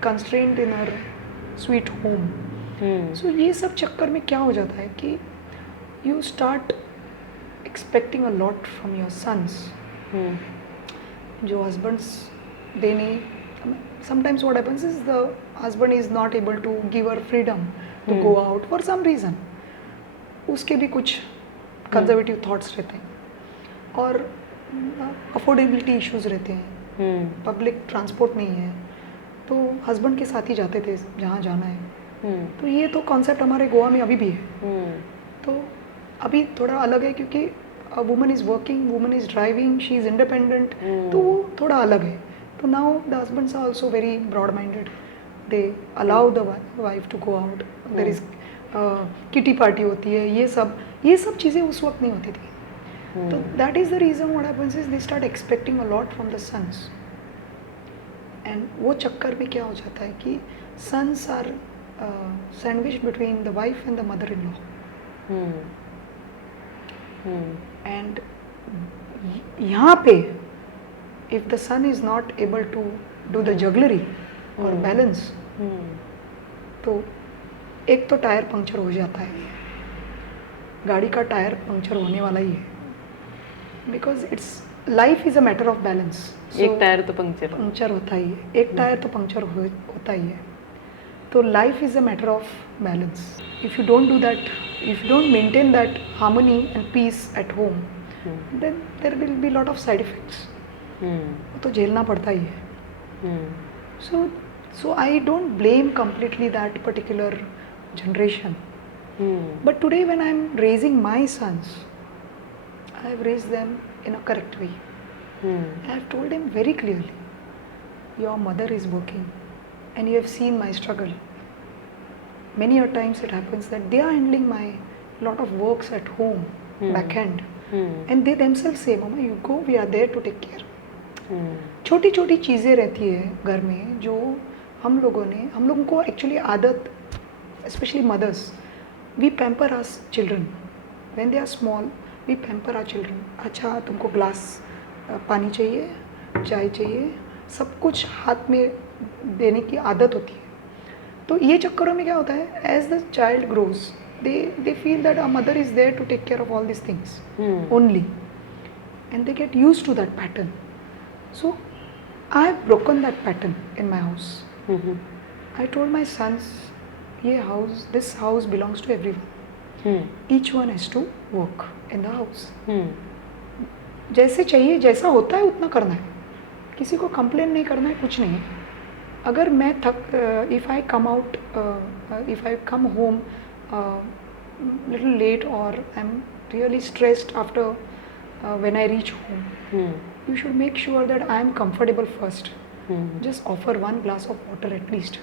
constrained in her sweet home. So ये सब चक्कर में क्या हो जाता है कि you start expecting a lot from your sons. जो husbands देने, sometimes what happens is the husband is not able to give her freedom to go out for some reason. उसके भी कुछ conservative thoughts रहते हैं और affordability issues रहते हैं. Public transport नहीं है तो husband के साथ ही जाते थे जहाँ जाना है. तो ये तो concept हमारे गोवा में अभी भी है. तो अभी थोड़ा अलग है क्योंकि woman is working, woman is driving, she is independent. तो वो थोड़ा अलग है. तो now the husbands are also very broad minded. They allow the wife to go out. There is kitty party होती है. ये सब चीज़ें उस वक्त नहीं होती थी. तो that is the reason what happens is they start expecting a lot from the sons. And वो चक्कर में क्या हो जाता है कि sons are sandwich between the wife and the mother in law. And यहाँ पे if the son is not able to do the jugglery or balance, तो एक तो टायर पंक्चर हो जाता है. गाड़ी का टायर पंक्चर होने वाला ही है. Because it's life is a matter of balance. एक टायर तो पंक्चर होता ही है. एक टायर तो पंक्चर होता ही है. तो life is a matter of balance. If you don't do that, if you don't maintain that harmony and peace at home, then there will be lot of side effects. तो झेलना पड़ता ही है. So I don't blame completely that particular generation. But today when I'm raising my sons, I have raised them in a correct way. I have told them very clearly, your mother is working and you have seen my struggle. Many a times it happens that they are handling my lot of works at home, back end, and they themselves say, Mama, you go, we are there to take care. छोटी छोटी चीज़ें रहती है घर में जो हम लोगों को एक्चुअली आदत, specially mothers, we pamper our children when they are small. We pamper our children. अच्छा तुमको ग्लास पानी चाहिए, चाय चाहिए, सब कुछ हाथ में देने की आदत होती है. तो ये चक्करों में क्या होता है, as the child grows they feel that our mother is there to take care of all these things only, and they get used to that pattern. So I have broken that pattern in my house. I told my sons, this house belongs to everyone. Each one has to work in the house. जैसे चाहिए, जैसा होता है उतना करना है. किसी को कंप्लेन नहीं करना है, कुछ नहीं है. अगर मैं if I come out, if I come home little late or I'm really stressed after when I reach home, you should make sure that I am comfortable first. Just offer one glass of water at least.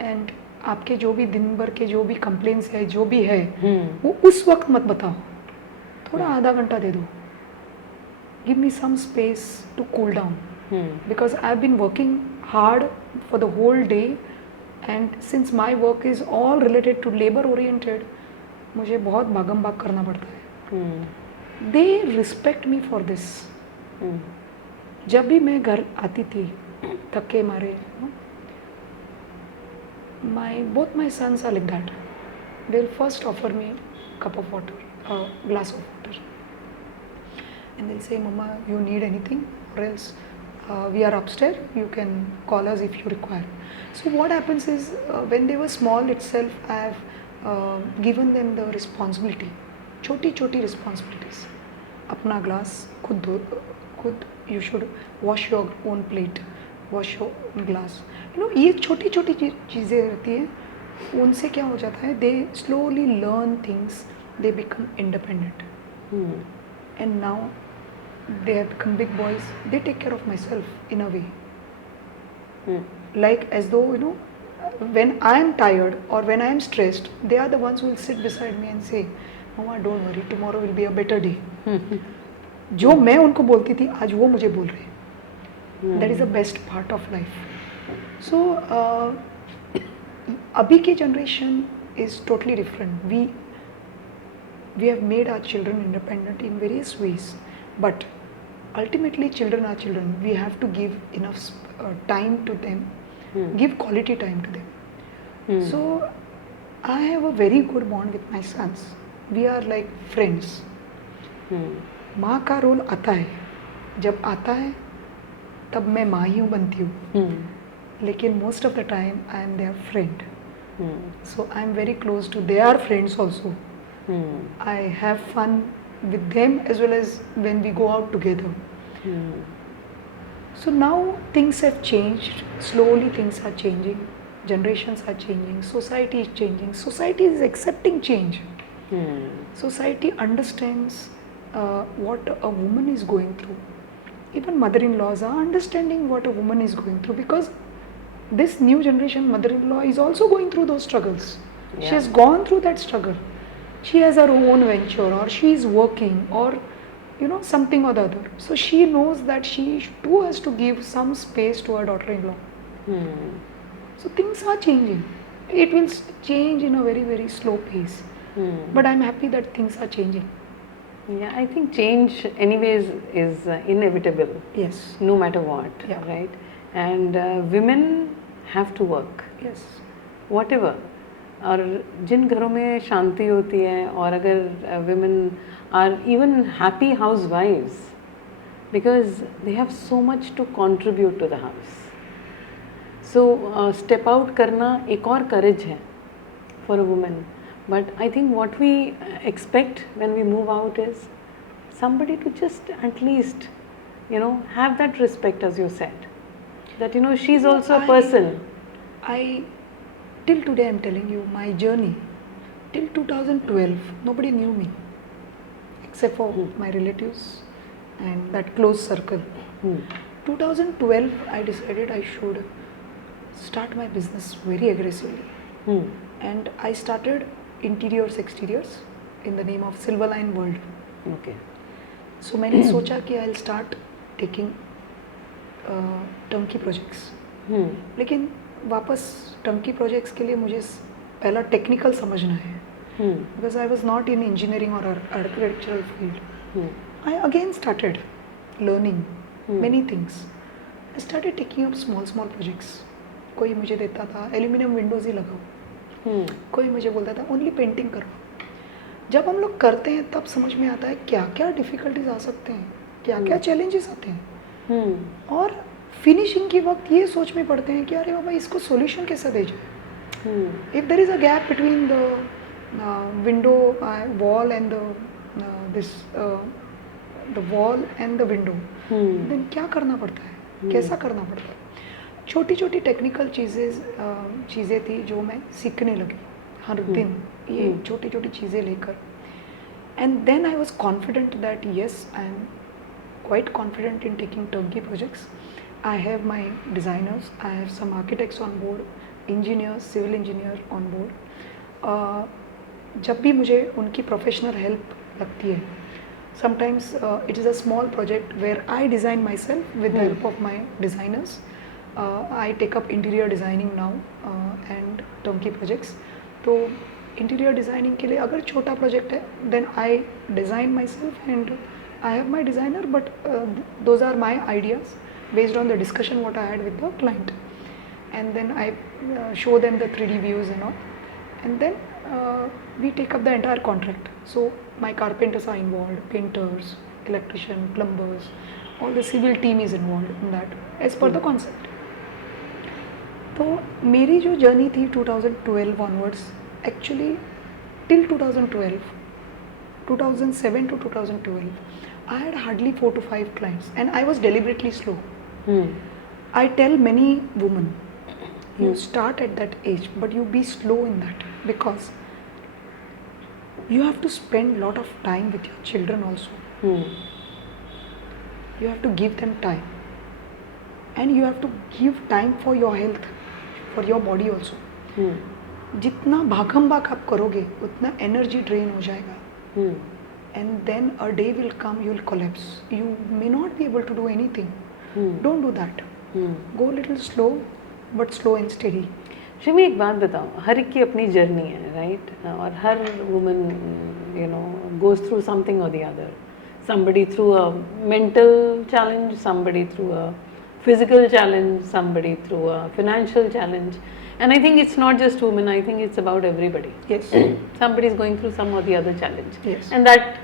And आपके जो भी दिन भर के जो भी complaints है, जो भी है, वो उस वक्त मत बताओ. थोड़ा आधा घंटा दे दो. Give me some space to cool down. Because I've been working hard for the whole day, and since my work is all related to labor oriented, मुझे बहुत भागम भाग करना पड़ता है. They respect me for this. जब भी मैं घर आती थी थके मारे, both my sons are like that. They'll first offer me a cup of water, a glass of water, and they'll say, Mama, you need anything, or else we are upstairs, you can call us if you require. So what happens is when they were small itself, I have given them the responsibility, छोटी छोटी responsibilities. अपना glass खुद you should wash your own plate, wash your own glass. ये छोटी छोटी चीज़ें रहती हैं. उनसे क्या हो जाता है, they slowly learn things, they become independent. and now they have become big boys. They take care of myself in a way. Like as though, you know, when I am tired or when I am stressed, they are the ones who will sit beside me and say, Mama, don't worry, tomorrow will be a better day. जो मैं उनको बोलती थी आज वो मुझे बोल रहे हैं. That is the best part of life. So अभी की generation is totally different. We have made our children independent in various ways, but ultimately children are children. We have to give enough time to them, give quality time to them. So I have a very good bond with my sons. We are like friends. माँ का role आता है, जब आता है तब मैं माँ ही बनती हूँ, लेकिन most of the time I am their friend. So I am very close to their friends also. I have fun with them as well as when we go out together. So now things have changed. Slowly things are changing. Generations are changing. Society is changing. Society is accepting change. Society understands what a woman is going through. Even mother-in-laws are understanding what a woman is going through, because this new generation mother-in-law is also going through those struggles. She has gone through that struggle. She has her own venture, or she is working, or you know, something or the other. So she knows that she too has to give some space to her daughter-in-law. So things are changing. It will change in a very, very slow pace. But I'm happy that things are changing. Yeah, I think change anyways is inevitable. Yes. No matter what, right? And women have to work. Yes. Whatever. और जिन घरों में शांति होती है, और अगर women are even happy housewives because they have so much to contribute to the house. So step out करना एक और courage है for a woman. But I think what we expect when we move out is somebody to just at least, you know, have that respect, as you said, that you know she's also a person. Till today I'm telling you my journey. Till 2012 nobody knew me except for my relatives and that close circle. 2012 I decided I should start my business very aggressively. And I started interiors exteriors in the name of Silverline World. Okay. So मैंने सोचा कि I'll start taking turnkey projects. लेकिन वापस Turkey projects के लिए मुझे पहला technical समझना है, because I was not in engineering और architectural field. I again started learning many things. I started taking up small projects. कोई मुझे देता था एल्यूमिनियम विंडोज ही लगाओ, कोई मुझे बोलता था ओनली पेंटिंग करो. जब हम लोग करते हैं तब समझ में आता है क्या क्या डिफ़िकल्टीज आ सकते हैं, क्या क्या चैलेंजेस आते हैं, और फिनिशिंग के वक्त ये सोच में पड़ते हैं कि अरे बाबा इसको सॉल्यूशन कैसे दे जाए. If there is a gap between the window wall and this the wall and the window, then क्या करना पड़ता है, कैसा करना पड़ता है. छोटी छोटी टेक्निकल चीज़ें थी जो मैं सीखने लगी हर दिन, ये छोटी छोटी चीज़ें लेकर. And then I was confident that yes I am quite confident in taking turnkey projects. I have my designers, I have some architects on board, engineers, civil engineer on board. जब भी मुझे उनकी प्रोफेशनल हेल्प लगती है, sometimes it is a small project where I design myself with the help of my designers. I take up interior designing now and turnkey projects. तो interior designing के लिए अगर छोटा project है, then I design myself and I have my designer, but those are my ideas based on the discussion what I had with the client, and then I show them the 3D views and all, and then we take up the entire contract. So my carpenters are involved, painters, electrician, plumbers, all the civil team is involved in that as per the concept. तो मेरी जो journey थी 2012 onwards, actually till 2012, 2007 to 2012, I had hardly 4 to 5 clients, and I was deliberately slow. I tell many women, you start at that age, but you be slow in that, because you have to spend a lot of time with your children also. Hmm. You have to give them time, and you have to give time for your health, for your body also. Hmm. जितना भागम भाग आप करोगे उतना energy drain हो जाएगा, Hmm. and then a day will come you will collapse. You may not be able to do anything. Hmm. Don't do that. Hmm. Go little slow, but slow and steady. Shrimi, एक बात बताओ, हर एक की अपनी journey है, right? और हर woman you know goes through something और the other. Somebody through a mental challenge, somebody through a physical challenge, somebody through a financial challenge. And I think it's not just women, I think it's about everybody. Yes. Somebody is going through some or the other challenge. Yes. And that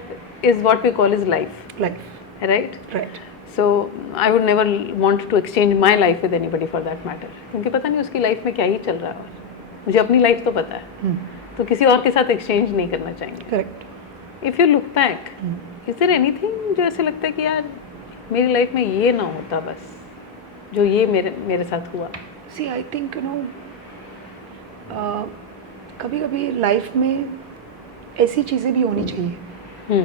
is what we call as life, Life. right? Right. So I would never want to exchange my life with anybody for that matter. क्योंकि पता नहीं उसकी life में क्या ही चल रहा है, और मुझे अपनी लाइफ तो पता है, तो किसी और के साथ एक्सचेंज नहीं करना चाहेंगे. Correct. If you look back, is there anything जो ऐसे लगता है कि यार मेरी लाइफ में ये ना होता बस, जो ये मेरे साथ हुआ? See, I think कभी कभी लाइफ में ऐसी चीज़ें भी होनी चाहिए.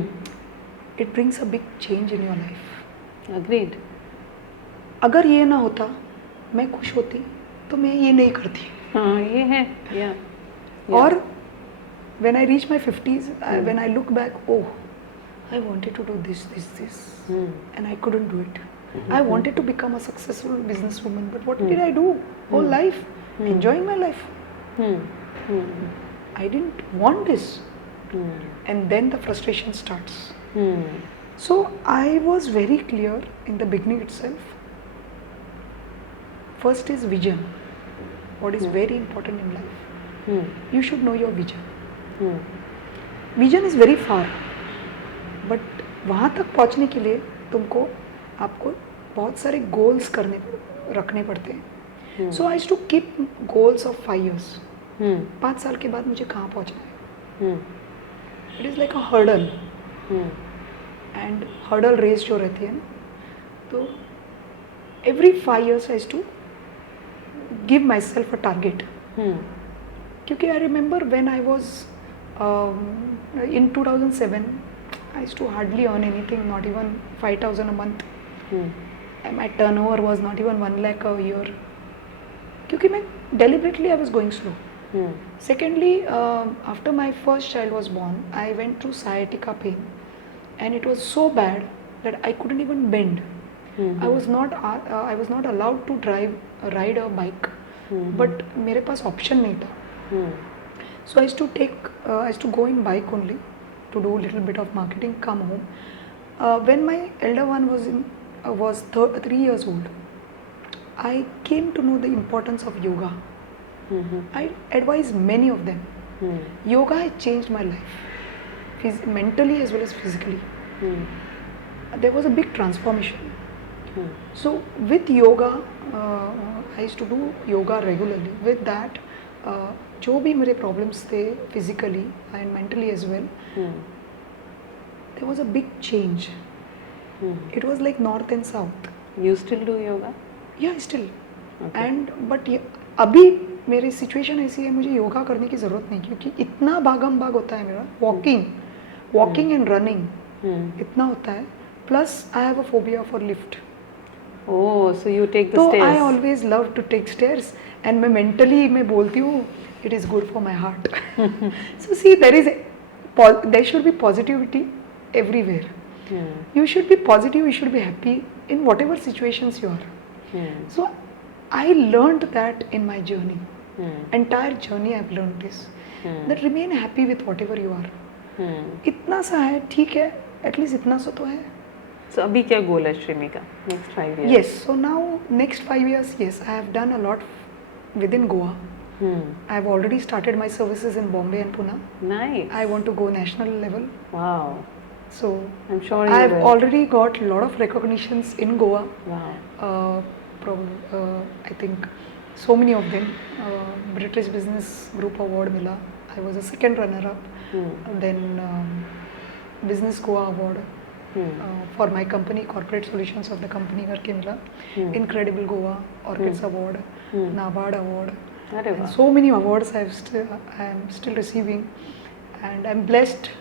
It brings a big change in your life. Agreed. अगर ये ना होता, मैं खुश होती, तो मैं ये नहीं करती. हाँ, ये है. या और when I reach my 50s, when I look back, oh, I wanted to do this, and I couldn't do it. I wanted to become a successful businesswoman, but what did I do? Whole life, enjoying my life. I didn't want this. And then the frustration starts. So I was very clear in the beginning itself. First is vision. What is very important in life? You should know your vision. Vision is very far, but वहाँ तक पहुँचने के लिए आपको बहुत सारे goals रखने पड़ते हैं. So I used to keep goals of 5 years. 5 साल के बाद मुझे कहाँ पहुँचना है. It is like a hurdle. And hurdle race जो रहती है ना, तो every 5 years I used to give myself a target. क्योंकि I remember when I was in 2007, I used to hardly earn anything, not even 5,000 a month. And my turnover was not even 1 lakh a year. क्योंकि मैं deliberately I was going slow. Secondly, after my first child was born, I went through sciatica pain, and it was so bad that I couldn't even bend. I was not allowed to ride a bike, but मेरे पास option नहीं था. So I used to go in bike only to do a little bit of marketing, come home. When my elder one was 3 years old, I came to know the importance of yoga. I advise many of them. Yoga has changed my life, mentally as well as physically. There was a big transformation. So with yoga, I used to do yoga regularly. With that, जो भी मेरे problems थे physically and mentally as well, there was a big change. It was like north and south. You still do yoga? Yeah still. And but अभी मेरी situation ऐसी है, मुझे योगा करने की ज़रूरत नहीं, क्योंकि इतना भागम भाग होता है मेरा. वॉकिंग एंड रनिंग इतना होता है. Plus I have a phobia for lift. Oh, so you take the तो stairs. I always love to take stairs, and मैं mentally मैं बोलती हूँ it is good for my heart. So see, there should be positivity everywhere. You should be positive, you should be happy in whatever situations you are. So I learned that in my journey. Entire journey I've learned this. That remain happy with whatever you are. इतना सा है, ठीक है, at least इतना सा तो है. So अभी क्या गोल है श्रीमी का next 5 years? Yes, so now next 5 years, yes, I have done a lot within Goa. I have already started my services in Bombay and Pune. Nice. I want to go national level. Wow. So I'm sure I you have will. already got a lot of recognitions in Goa. Wow. I think so many of them. British Business Group Award mila. I was a second runner-up. Then Business Goa Award. For my company, Corporate Solutions of the company करके मिला. Incredible Goa, Orchids Award, NABARD Award, and so many awards I am still receiving, and I'm blessed.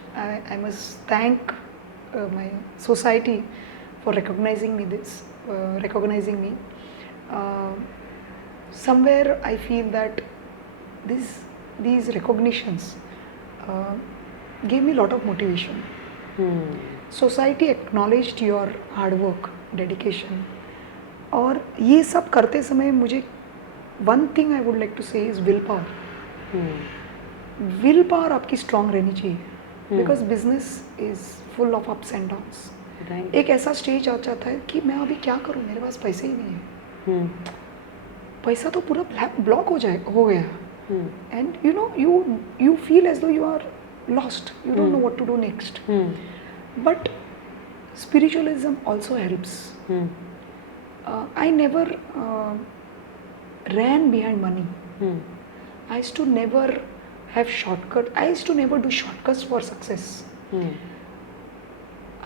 I must thank my society for recognizing me recognizing me. Uh, Somewhere I feel that these recognitions uh, gave me a lot of motivation. Society acknowledged your hard work, dedication. और ये सब करते समय मुझे one thing I would like to say is will power. Will power आपकी strong रहनी चाहिए because business is full of ups and downs. एक ऐसा स्टेज आ जाता है कि मैं अभी क्या करूं, मेरे पास पैसे ही नहीं है. पैसा तो पूरा ब्लॉक हो गया. And you feel as though you are lost, you don't know what to do next. But spiritualism also helps. I never ran behind money. I used to never have shortcut. I used to never do shortcuts for success.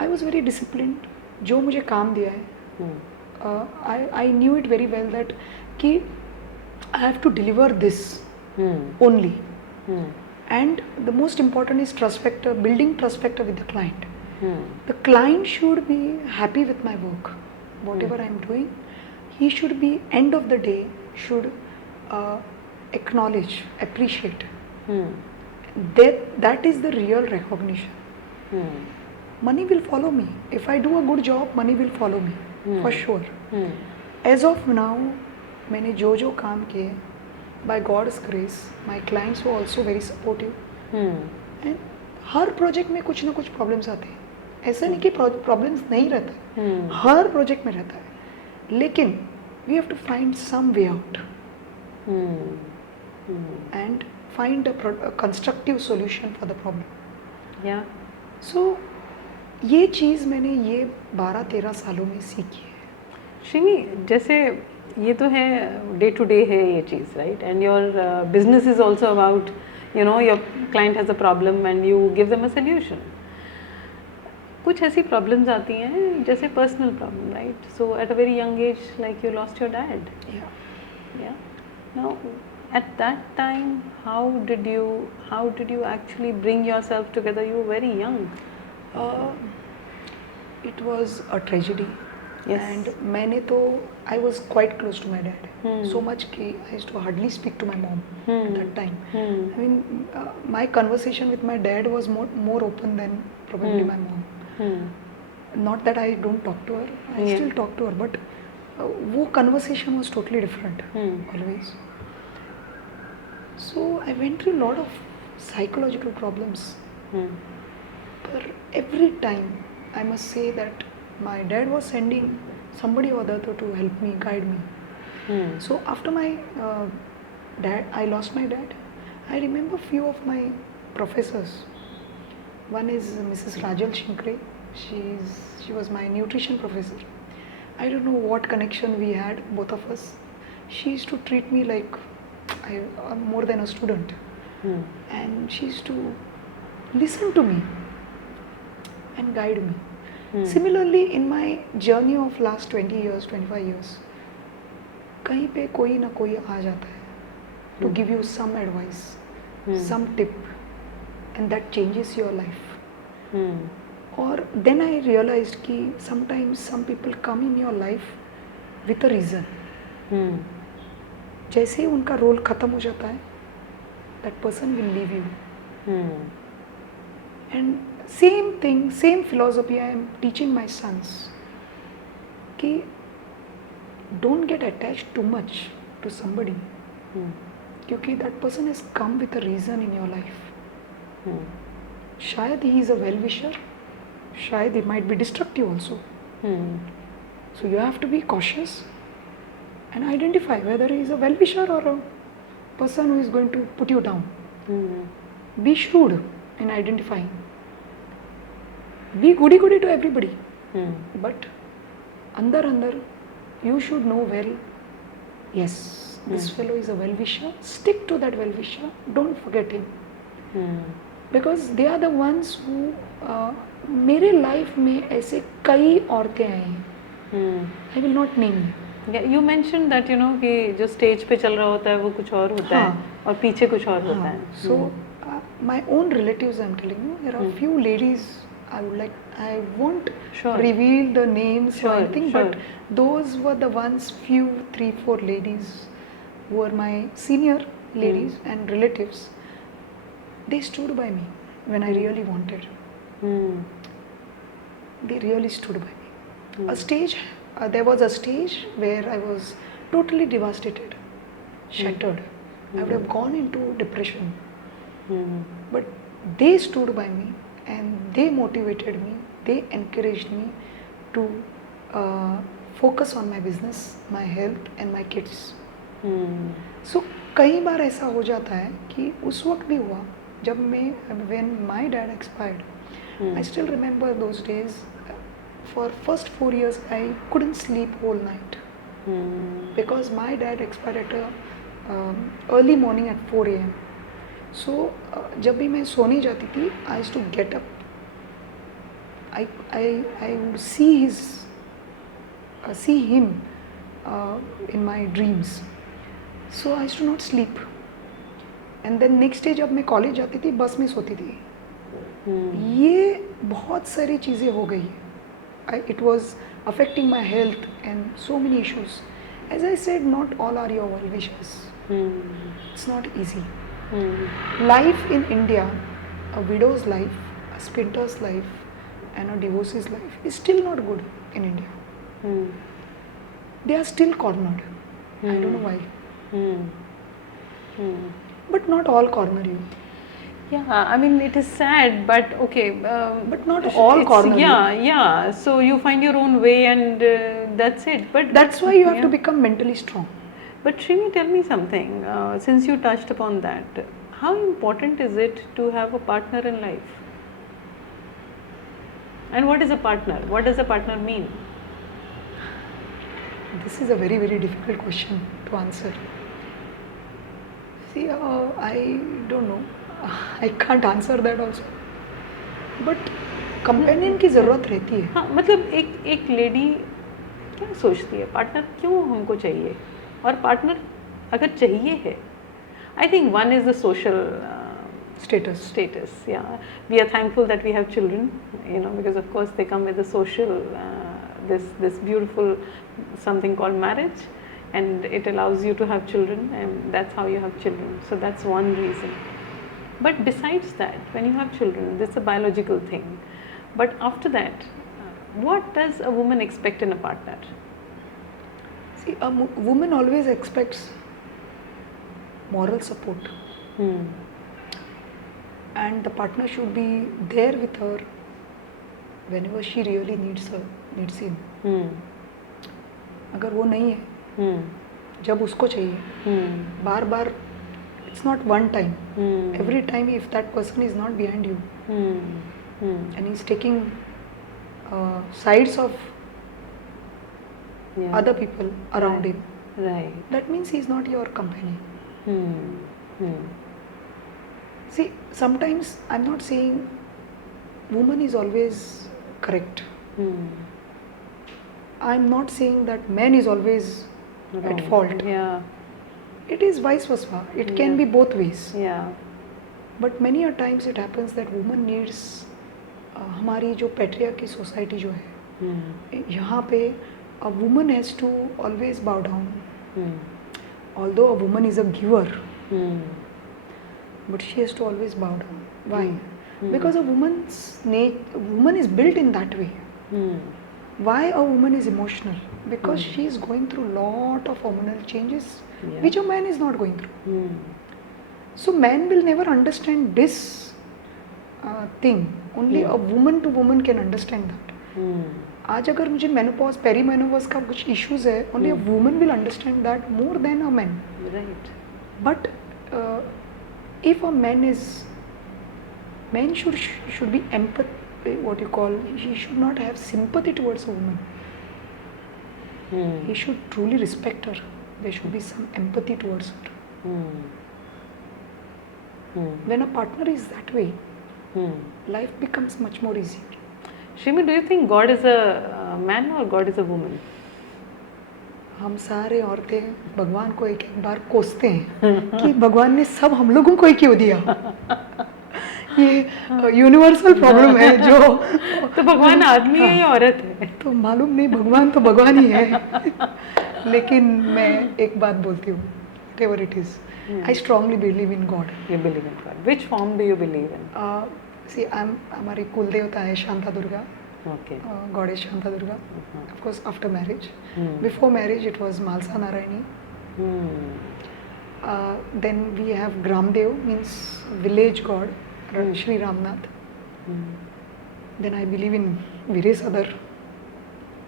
I was very disciplined. जो मुझे काम दिया है, I knew it very well that कि I have to deliver this only. And the most important is trust factor, building trust factor with the client. The client should be happy with my work, whatever I am doing. He should be, end of the day, should acknowledge, appreciate. That is the real recognition. Money will follow me. If I do a good job, money will follow me, for sure. As of now, मैंने जो काम किए, by God's grace, my clients were also very supportive. And her project में कुछ ना कुछ problems आते हैं. ऐसा नहीं कि प्रॉब्लम्स नहीं रहता है, हर प्रोजेक्ट में रहता है, लेकिन we have to find some way out and find a constructive solution for the problem. या सो ये चीज़ मैंने ये 12-13 सालों में सीखी है. श्रीनी, जैसे ये तो है डे टू डे है ये चीज़, right? And your business is also about, you know, your client has a problem and you give them a solution. कुछ ऐसी problems आती हैं जैसे personal problem, right? So at a very young age, like you lost your dad. Yeah. Now, at that time, how did you actually bring yourself together? You were very young. It was a tragedy. Yes. And मैंने तो I was quite close to my dad. So much कि I used to hardly speak to my mom at that time. I mean, my conversation with my dad was more open than probably my mom. Not that I don't talk to her. I still talk to her, but वो conversation was totally different. Always. So I went through a lot of psychological problems. But every time I must say that my dad was sending somebody or the other to help me, guide me. So after my dad, I lost my dad. I remember few of my professors. One is Mrs. Rajal Shinkre. She was my nutrition professor. I don't know what connection we had, both of us. She used to treat me like I'm more than a student. And she used to listen to me and guide me. Similarly, in my journey of last 20 years, 25 years, कहीं पे कोई ना कोई आ जाता है to give you some advice, some tip, and that changes your life. Or then I realized कि sometimes some people come in your life with a reason. जैसे ही उनका रोल खत्म हो जाता है, that person will leave you. And same thing, same philosophy I am teaching my sons कि don't get attached too much to somebody क्योंकि that person has come with a reason in your life. शायद he is a well-wisher, शायद he might be destructive also. So you have to be cautious and identify whether he is a well-wisher or a person who is going to put you down. Be shrewd in identifying. Be goody to everybody. But under you should know well, yes, this fellow is a well-wisher. Stick to that well-wisher. Don't forget him. Because they are the ones who मेरे life में ऐसे कई औरतें आई हैं. I will not name them. Yeah, you mentioned that, you know, कि जो stage पे चल रहा होता है वो कुछ और होता है और पीछे कुछ और होता है. So my own relatives, I'm telling you, there are few ladies I won't Sure. reveal the names Sure, or anything, sure. but those were the ones, few 3-4 ladies who were my senior ladies and relatives. They stood by me when I really wanted. Hmm. They really stood by me. There was a stage where I was totally devastated, shattered. I would have gone into depression. Hmm. But they stood by me and they motivated me, they encouraged me to focus on my business, my health and my kids. Hmm. So कई बार ऐसा हो जाता है कि उस वक्त भी हुआ जब मैं when my dad expired. I still remember those days. For first 4 years I couldn't sleep whole night because my dad expired at early morning at 4 a.m. So जब भी मैं सोने जाती थी I used to get up. I would see him in my dreams. So I used to not sleep. And then next day जब मैं college जाती थी बस में सोती थी. ये बहुत सारी चीज़ें हो गई. It was affecting my health and so many issues. As I said, not all are your well wishes. It's not easy. Life in India, a widow's life, a spinster's life, and a divorcee's life is still not good in India. They are still cornered. I don't know why. But not all corner you. Yeah, I mean it is sad, but okay. But not all corner you. Yeah. So you find your own way, and that's it. But That's why you have to become mentally strong. But Shrimi, tell me something. Since you touched upon that, how important is it to have a partner in life? And what is a partner? What does a partner mean? This is a very, very difficult question to answer. See, I don't know. I can't answer that also. But companion की ज़रूरत रहती है. हाँ, मतलब एक lady क्या सोचती है, पार्टनर क्यों हमको चाहिए, और पार्टनर अगर चाहिए है, I think one is the social status. Yeah, we are thankful that we have children, because of course they come with the social this beautiful something called marriage, and it allows you to have children, and that's how you have children. So that's one reason. But besides that, when you have children, this is a biological thing. But after that, what does a woman expect in a partner? See, a woman always expects moral support. And the partner should be there with her whenever she really needs him. अगर वो नहीं है, जब उसको चाहिए, बार बार, it's not one time. Every time if that person is not behind you and he's taking sides of other people around him, Right. that means he's not your companion. See, sometimes I'm not saying woman is always correct. I'm not saying that man is always at fault. Yeah. It is vice versa. It can be both ways. Yeah. But many a times it happens that woman needs हमारी जो patriarchy society जो है, यहाँ पे a woman has to always bow down. Although a woman is a giver, but she has to always bow down. Why? Because a woman is built in that way. Why a woman is emotional? Because she is going through lot of hormonal changes, which a man is not going through. So man will never understand this thing. Only a woman to woman can understand that. आज अगर मुझे menopause perimenopause का कुछ issues है, only a woman will understand that more than a man. Right. But if a man should be what you call, he should not have sympathy towards a woman. He should truly respect her. There should be some empathy towards her. When a partner is that way, life becomes much more easy. Shrimi, do you think God is a man or God is a woman? हम सारे औरतें भगवान को एक बार कोसते हैं कि भगवान ने सब हम लोगों को ही क्यों दिया. ये यूनिवर्सल प्रॉब्लम है जो तो भगवान आदमी है या औरत है? तो मालूम नहीं, भगवान तो भगवान ही है। लेकिन मैं एक बात बोलती हूँ, whatever it is, I strongly believe in God. You believe in God. Which form do you believe in? See, हमारी कुल देवता है Shanta Durga, Okay. goddess Shanta Durga. Of course, after marriage. Hmm. Before marriage, it was Malsa Narayani. Hmm. Then we have Gramdev, means village god, Shri Ramnath. Hmm. Then I believe in various other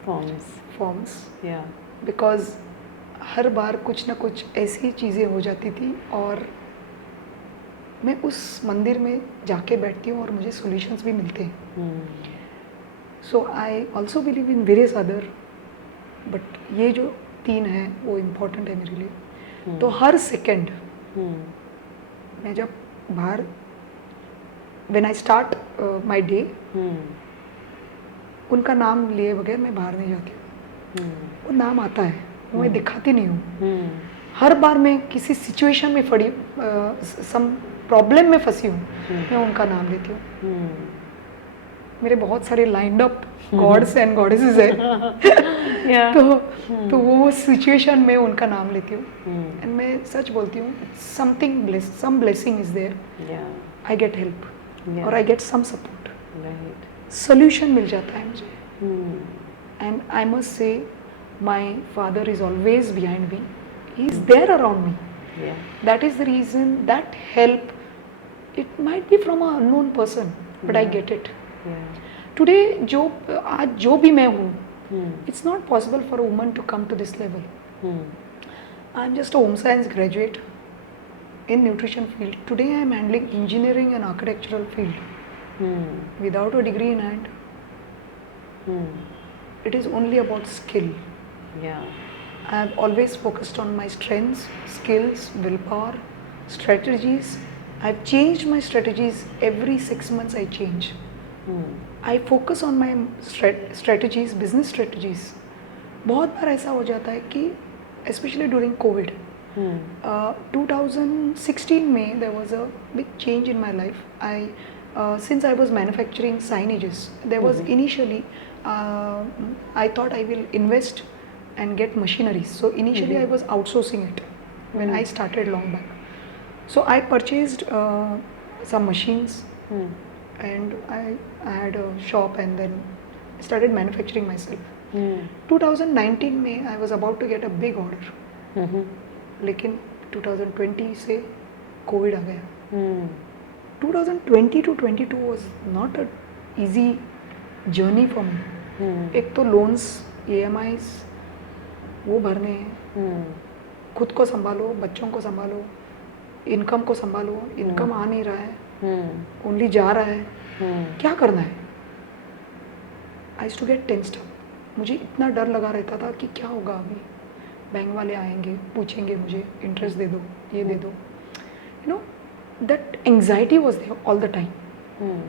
Forms. forms, Yeah. because हर बार कुछ ना कुछ ऐसी चीज़ें हो जाती थी और मैं उस मंदिर में जाके बैठती हूँ और मुझे सॉल्यूशंस भी मिलते हैं. Hmm. So I also believe in various other, but ये जो तीन हैं वो इम्पोर्टेंट है मेरे लिए. तो हर सेकेंड Hmm. मैं जब बाहर, when I start my day, Hmm. उनका नाम लिए बगैर मैं बाहर नहीं जाती हूँ. Hmm. वो नाम आता है, वो मैं दिखाती नहीं हूँ. Hmm. हर बार मैं किसी सिचुएशन में पड़ी, सम प्रॉब्लम में फंसी हूँ, मैं उनका नाम लेती हूँ. Hmm. मेरे बहुत सारे lined up gods and goddesses हैं. Yeah. तो वो सिचुएशन में उनका नाम लेती हूँ. Hmm. एंड मैं सच बोलती हूँ, something some blessing is there. Yeah. I get help Yeah. और I get some support. Right. Solution मिल जाता है मुझे. Hmm. And I must say my father is always behind me. He is there around me. Yeah. That is the reason that help, it might be from a unknown person, but I get it. Yeah. Today आज जो भी मैं हूँ, Hmm. it's not possible for a woman to come to this level. Hmm. I'm just a home science graduate in nutrition field. Today I am handling engineering and architectural field Hmm. without a degree in hand. Hmm. It is only about skill. Yeah. I have always focused on my strengths, skills, willpower, strategies. I've changed my strategies every 6 months. I change. Hmm. I focus on my strategies, business strategies. बहुत बार ऐसा हो जाता है कि specially during Covid, Hmm. 2016 में there was a big change in my life. Since I was manufacturing signages, there was initially, I thought I will invest and get machineries. So initially I was outsourcing it when I started long back. So I purchased some machines. Hmm. And I had a shop and then started manufacturing myself. Hmm. 2019 में I was about to get a big order, Mhm. लेकिन 2020 से Covid आ गया. Hmm. 2020 to 22 was not a easy journey for me. Hmm. एक तो loans, EMIs वो भरने हैं, Hmm. खुद को संभालो, बच्चों को संभालो, इनकम को संभालो, इनकम आ नहीं रहा है, Hmm. ओनली जा रहा है, Hmm. क्या करना है. I used to get tensed up. मुझे इतना डर लगा रहता था कि क्या होगा अभी, बैंक वाले आएंगे, पूछेंगे मुझे इंटरेस्ट दे दो, ये दे दो. You know that anxiety was there all the time. Hmm.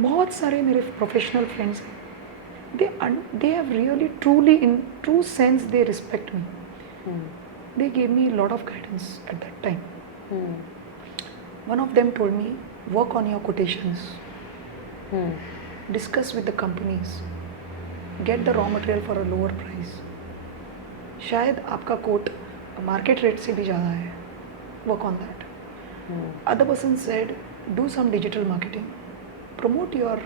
बहुत सारे मेरे प्रोफेशनल फ्रेंड्स हैं, they have really truly in true sense they respect me. Hmm. They gave me lot of guidance at that time. Hmm. One of them told me, work on your quotations, Hmm. discuss with the companies, get the raw material for a lower price. शायद आपका coat market rate से भी ज़्यादा है, work on that. Hmm. Other person said, do some digital marketing, promote your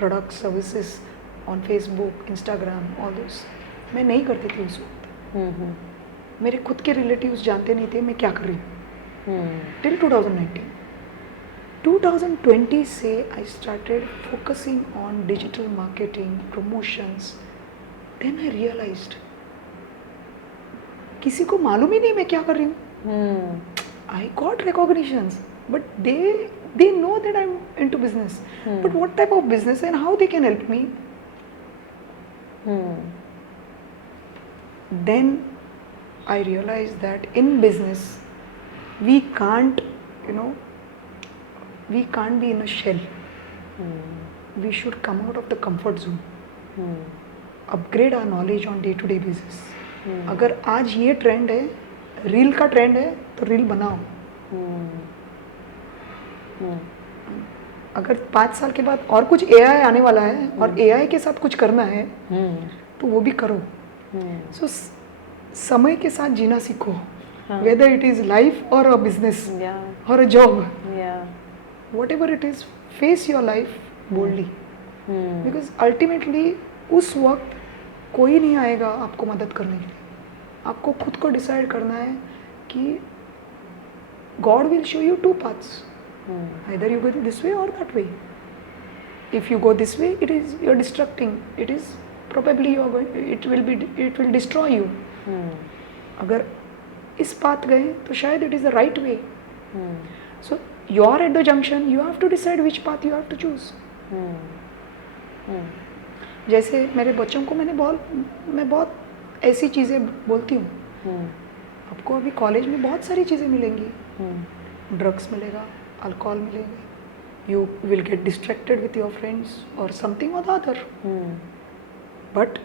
products, services on Facebook, Instagram, all those. मैं नहीं करती थी उस वक्त. Hmm. मेरे खुद के रिलेटिव्स जानते नहीं थे मैं क्या कर रही हूँ. Hmm. Till 2019. 2020 से I started focusing on digital marketing, promotions. Then I realized किसी को मालूम ही नहीं मैं क्या कर रही हूँ. Hmm. I got recognitions, but they know that I'm into business. But what type of business and how they can help me? Hmm. Then I realized that in business we can't, we can't be in a shell. Hmm. We should come out of the comfort zone. Hmm. Upgrade our knowledge on day to day basis. Hmm. अगर आज ये trend है, reel का trend है, तो reel बनाओ. Hmm. हम्म, अगर 5 साल के बाद और कुछ एआई आने वाला है और एआई के साथ कुछ करना है हम्म, तो वो भी करो. हम्म, सो समय के साथ जीना सीखो, हाँ. वेदर इट इज लाइफ और अ बिजनेस Yeah, और a job, yeah. What ever it is, face your life boldly. Hmm. Because ultimately उस वक्त कोई नहीं आएगा आपको मदद करने के लिए. आपको खुद को डिसाइड करना है कि God will show you two paths, Hmm. either you go this way or that way. If you go this way, it is you're destructing. It is probably you are going. It will destroy you. Hmm. अगर इस path गए तो शायद it is the right way. Hmm. So you are at the junction. You have to decide which path you have to choose. Hmm. Hmm. जैसे मेरे बच्चों को मैं बहुत ऐसी चीज़ें बोलती हूँ. Hmm. आपको अभी कॉलेज में बहुत सारी चीज़ें मिलेंगी. Hmm. ड्रग्स मिलेगा, अल्कोहल मिलेगा. You will get distracted with your friends or something or the other. Hmm. But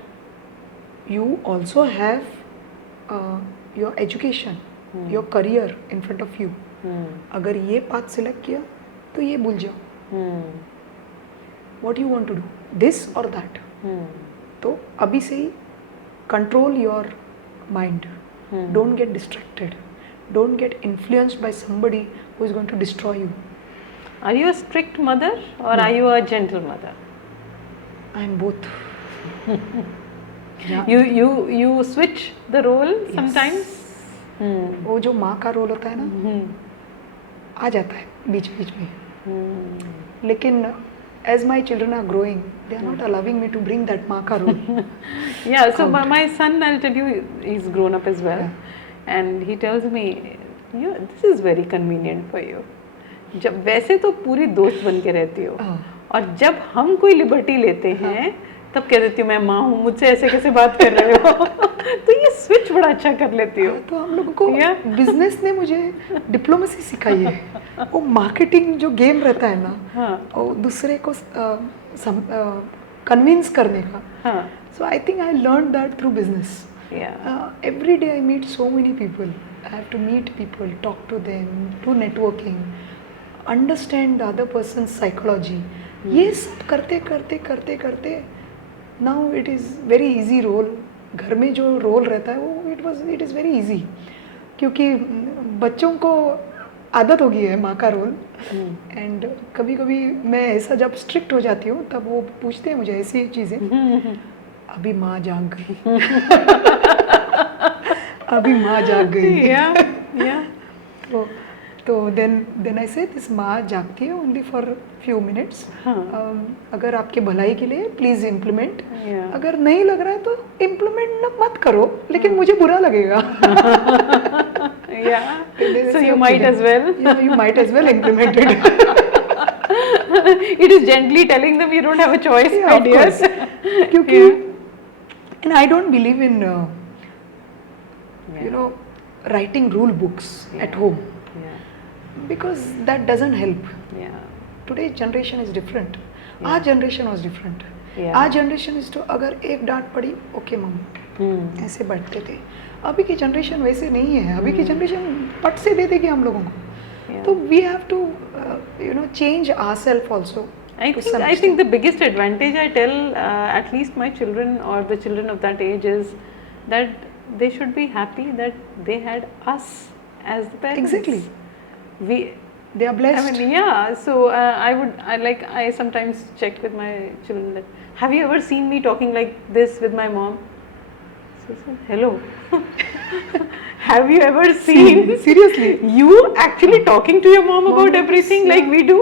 you also have your education, your career in front of you. Hmm. अगर ये path select किया तो ये भूल जाओ. Hmm. What you want to do, this or that. Hmm. तो अभी से ही control your mind. Hmm. Don't get distracted. Don't get influenced by somebody who is going to destroy you. Are you a strict mother or are you a gentle mother? I am both. Yeah. You switch the role sometimes. Hmm. वो जो माँ का role होता है ना, Hmm. आ जाता है बीच बीच में. Hmm. लेकिन as my children are growing, they are not allowing me to bring that माँ का role. Yeah, so Out. my son, I'll tell you, he's grown up as well, and he tells me, this is very convenient for you. जब वैसे तो पूरी दोस्त बन के रहती हो, हाँ. और जब हम कोई लिबर्टी लेते हैं तब कह देती हूँ मैं माँ हूँ, मुझसे ऐसे कैसे बात कर रहे हो. तो ये स्विच बड़ा अच्छा कर लेती हो. तो हम लोगों को Yeah. बिजनेस ने मुझे डिप्लोमेसी सिखाई है. वो मार्केटिंग जो गेम रहता है ना, हाँ, और दूसरे को कन्विंस करने का. हाँ, So I think I learned that through business. yeah, Every day I meet so many people. I have to meet people, talk to them, do networking, understand the other person's psychology. ये सब करते करते करते करते now it is very easy role. घर में जो role रहता है वो it is very easy. क्योंकि बच्चों को आदत हो गई है माँ का रोल. एंड कभी कभी मैं ऐसा जब स्ट्रिक्ट हो जाती हूँ तब वो पूछते हैं मुझे ऐसी चीज़ें. अभी माँ जाग गई. अभी माँ जाग गई. yeah, yeah, तो देन आई से दिस माँ जागती है ओनली फॉर फ्यू मिनट्स. अगर आपके भलाई के लिए प्लीज इम्प्लीमेंट. yeah. अगर नहीं लग रहा है तो इम्प्लीमेंट मत करो, लेकिन मुझे बुरा लगेगा. Yeah. So you might as well. You might as well implement it. It is gently telling them you don't have a choice, Yeah, my of dears. course. क्योंकि and I don't believe in you know writing rule books at home, Yeah, because that doesn't help. yeah, Today's generation is different. Our generation was different. Yeah. Our generation is to अगर एक डांट पड़ी okay mummy ऐसे बैठते थे. अभी की generation वैसे नहीं है. अभी की जनरेशन पट से दे देगी हम लोगों को. Yeah. तो we have to change ourselves also. I think the biggest advantage I tell at least my children or the children of that age is that they should be happy that they had us as the parents. Exactly. They are I blessed. mean, yeah. So I sometimes check with my children that, have you ever seen me talking like this with my mom? So I said, hello. Have you ever seen Seriously. you actually talking to your mom about Mom, everything yeah. like we do?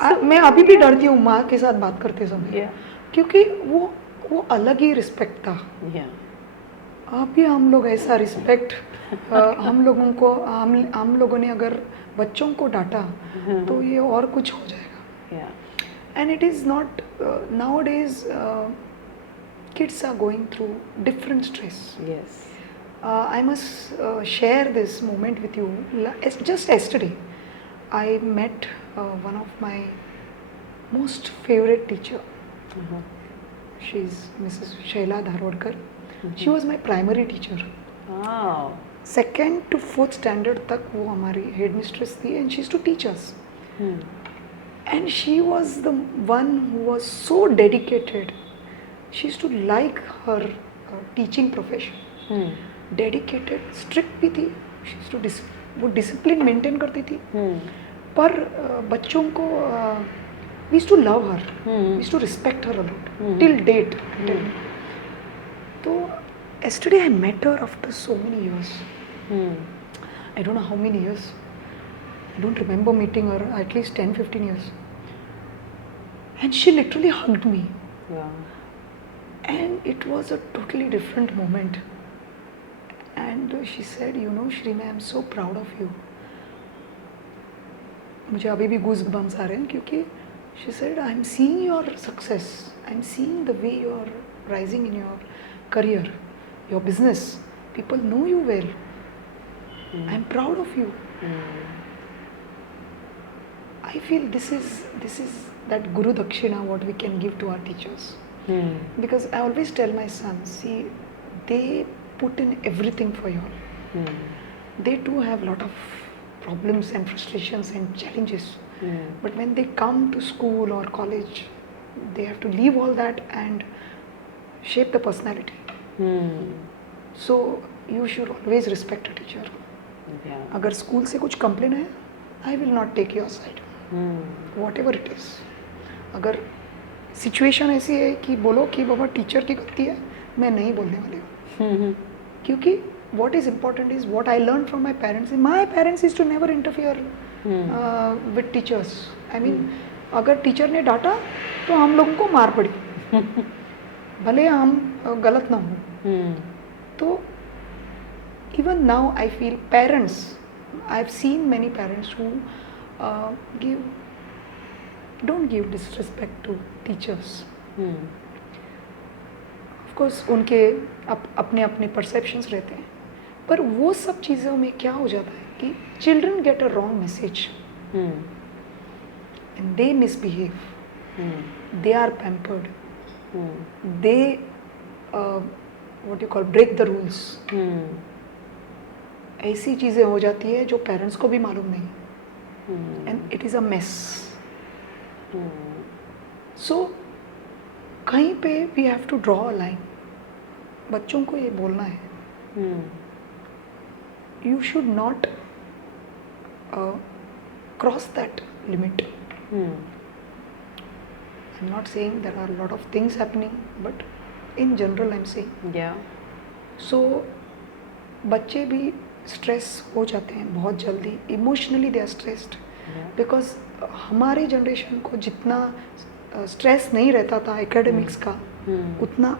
मैं अभी भी डरती हूँ माँ के साथ बात करते समय. Yeah. क्योंकि वो अलग ही रिस्पेक्ट था. Yeah. अभी हम लोग ऐसा रिस्पेक्ट हम लोगों ने अगर बच्चों को डांटा तो ये और कुछ हो जाएगा. Yeah. And it is not nowadays kids are going through different stress. Yes. I must share this moment with you. Just yesterday I met one of my most favorite teacher. She's Mrs. Shaila Dharwadkar. She was my primary teacher. Wow. 2nd to 4th standard तक वो हमारी head mistress थी, and she used to teach us. And she was the one who was so dedicated. She used to like her teaching profession. Dedicated, strict भी थी. She used to वो discipline maintain करती थी. पर बच्चों को we used to love her. We used to respect her a lot. Till date. So yesterday I met her after so many years. I don't know how many years. I don't remember meeting her, at least 10-15 years. And she literally hugged me. Wow. And it was a totally different moment. And she said, you know, Shrima, I'm so proud of you. मुझे अभी भी goosebumps आ रहे हैं क्योंकि she said, I'm seeing your success. I'm seeing the way you're rising in your career, your business. People know you well. I'm proud of you. I feel this is that Guru Dakshina what we can give to our teachers. Because I always tell my sons, see, they put in everything for you all. They too have a lot of problems and frustrations and challenges. But when they come to school or college, they have to leave all that and shape the personality. So you should always respect a teacher. Yeah. अगर school से कुछ complain है, I will not take your side. Whatever it is. अगर situation ऐसी है कि बोलो कि बाबा टीचर की गलती है, मैं नहीं बोलने वाली हूँ. क्योंकि what is important is what I learned from my parents. My parents used to never interfere with teachers. I mean, अगर टीचर ने डांटा तो हम लोगों को मार पड़ी, भले हम गलत ना हो. तो even now I feel parents, I've seen many parents who don't give disrespect to teachers. Of course उनके अपने अपने perceptions रहते हैं, पर वो सब चीज़ों में क्या हो जाता है कि children get a wrong message and they misbehave. They are pampered. They what you call break the rules. ऐसी चीज़ें हो जाती है जो पेरेंट्स को भी मालूम नहीं. And it is a mess. So कहीं पे we have to draw a line. बच्चों को ये बोलना है, you should not cross that limit. I am not saying there are lot of things happening, but in general I am saying. So बच्चे भी stress हो जाते हैं बहुत जल्दी. Emotionally they are stressed because हमारे जनरेशन को जितना स्ट्रेस नहीं रहता था एकेडमिक्स का, उतना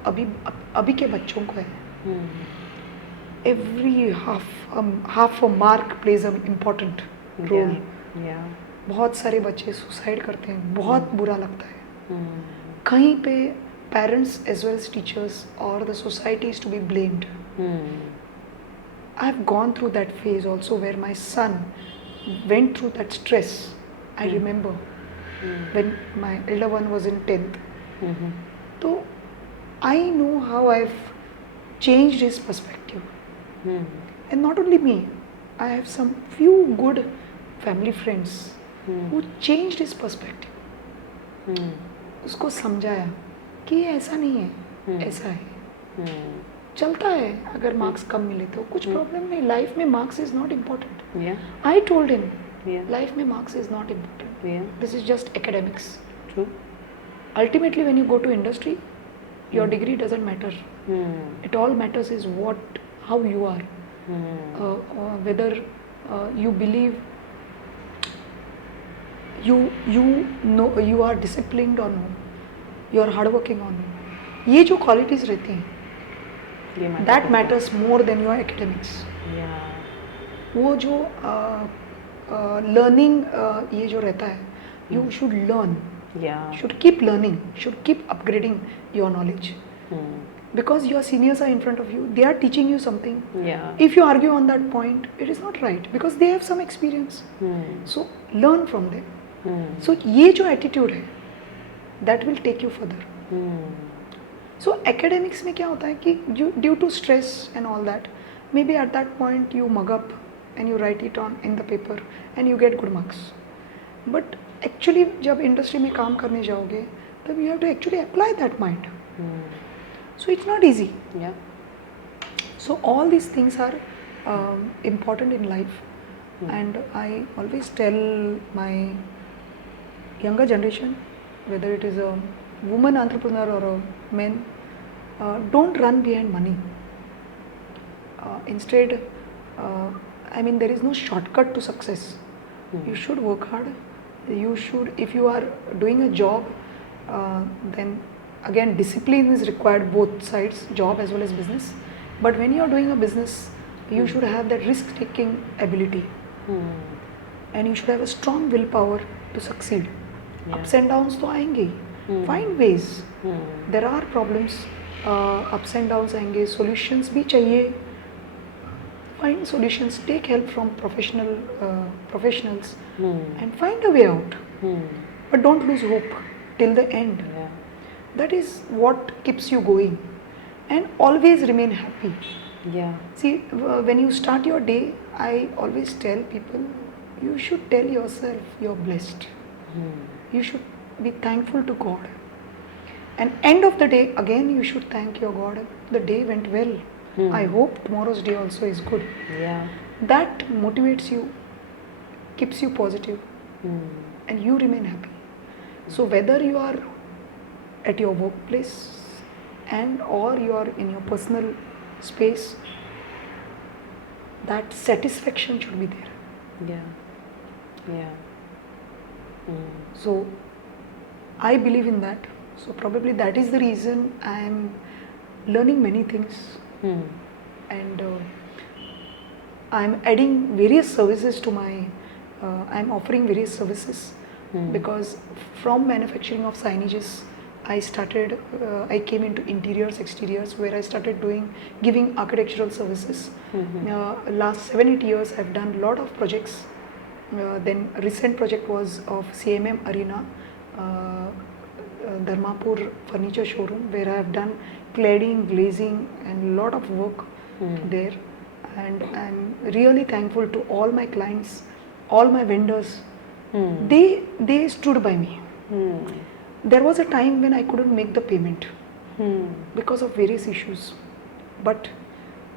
अभी के बच्चों को है. Every half a mark plays a important role. बहुत सारे बच्चे सुसाइड करते हैं, बहुत बुरा लगता है. कहीं पे parents as well as teachers और the society is to be blamed. I've gone through that phase also where my son went through that stress. I remember when my elder one was in 10th. So I know how I've changed his perspective. And not only me, I have some few good family friends who changed his perspective. उसको समझाया कि ऐसा नहीं है, ऐसा है. चलता है अगर मार्क्स कम मिले तो कुछ प्रॉब्लम नहीं. लाइफ में marks is not important. I told him life में marks is not important. This is just academics. Ultimately when you go to industry, your degree doesn't matter. It all matters is what how you are, whether you believe you know you are disciplined or no, you are hardworking or no. ये जो qualities रहती हैं, that matters more than your academics. वो जो learning ये जो रहता है, you should learn, should keep learning, should keep upgrading your knowledge. Because your seniors are in front of you, they are teaching you something. If you argue on that point, it is not right because they have some experience. So learn from them. So ये जो attitude है, that will take you further. So academics में क्या होता है कि due to stress and all that, maybe at that point you mug up and you write it on in the paper and you get good marks. But actually जब industry में काम करने जाओगे तब you have to actually apply that mind. So it's not easy. Yeah. So all these things are important in life, and I always tell my younger generation, whether it is a woman entrepreneur or a man, don't run behind money. Instead, I mean, there is no shortcut to success. You should work hard. You should, if you are doing a job, then again discipline is required, both sides, job as well as business. But when you are doing a business, you should have that risk taking ability, and you should have a strong willpower to succeed. Yeah. Ups and downs तो आएंगे ही. Find ways. There are problems, ups and downs आएंगे, solutions भी चाहिए. Find solutions, take help from professionals, and find a way out. But don't lose hope till the end. Yeah. That is what keeps you going, and always remain happy. Yeah. See, when you start your day, I always tell people, you should tell yourself you're blessed. You should be thankful to God. And end of the day, again you should thank your God. The day went well. I hope tomorrow's day also is good. Yeah. That motivates you, keeps you positive, and you remain happy. So whether you are at your workplace and or you are in your personal space, that satisfaction should be there. Yeah. Yeah. So I believe in that. So probably that is the reason I am learning many things, and I am adding various services to my, I am offering various services, because from manufacturing of signages, I came into interiors, exteriors, where I started giving architectural services. Last 7-8 years, I've done a lot of projects. Then a recent project was of CMM Arena, Dharmapur furniture showroom, where I have done cladding, glazing, and a lot of work there. And I'm really thankful to all my clients, all my vendors. They stood by me. There was a time when I couldn't make the payment because of various issues, but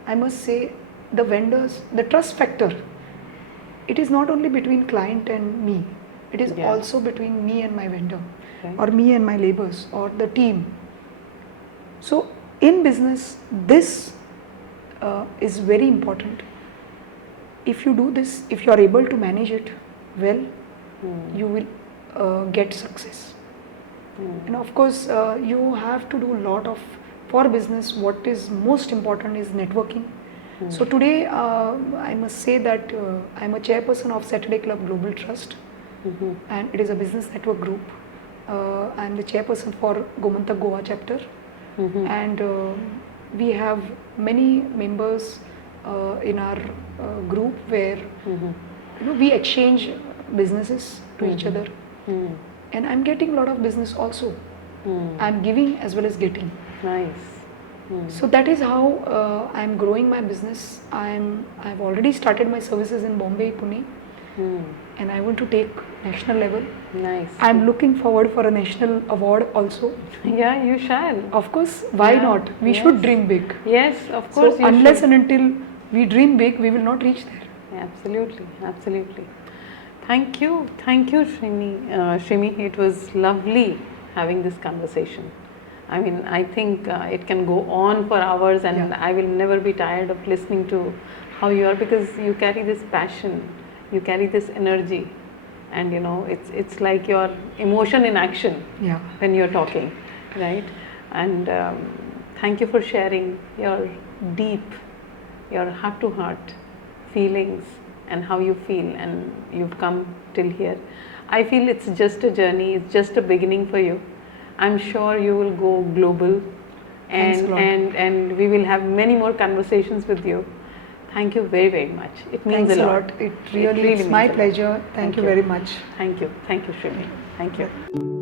I must say the vendors, the trust factor, it is not only between client and me, it is also between me and my vendor, or me and my laborers or the team. So in business, this is very important. If you do this, if you are able to manage it well, you will get success. And of course, you have to do a lot of, for business, what is most important is networking. So today, I must say that I am a chairperson of Saturday Club Global Trust, and it is a business network group. I am the chairperson for Gomantak Goa chapter, and we have many members in our group where we exchange businesses to each other. And I'm getting a lot of business also. I'm giving as well as getting. Nice. So that is how I'm growing my business. I've already started my services in Bombay, Pune, and I want to take national level. Nice. I'm looking forward for a national award also. Yeah, you shall. Of course, why not? We should dream big. Yes, of course. So unless and until we dream big, we will not reach there. Absolutely, absolutely. Thank you, Shrimi. It was lovely having this conversation. I mean, I think it can go on for hours, and I will never be tired of listening to how you are, because you carry this passion, you carry this energy, and it's like your emotion in action when you're talking, right? And thank you for sharing your deep, your heart-to-heart feelings and how you feel, and you've come till here. I feel it's just a journey, it's just a beginning for you. I'm sure you will go global, and we will have many more conversations with you. Thank you very, very much. It means a lot. It really is my pleasure. Thank you very much. Thank you, Shrimi. Thank you.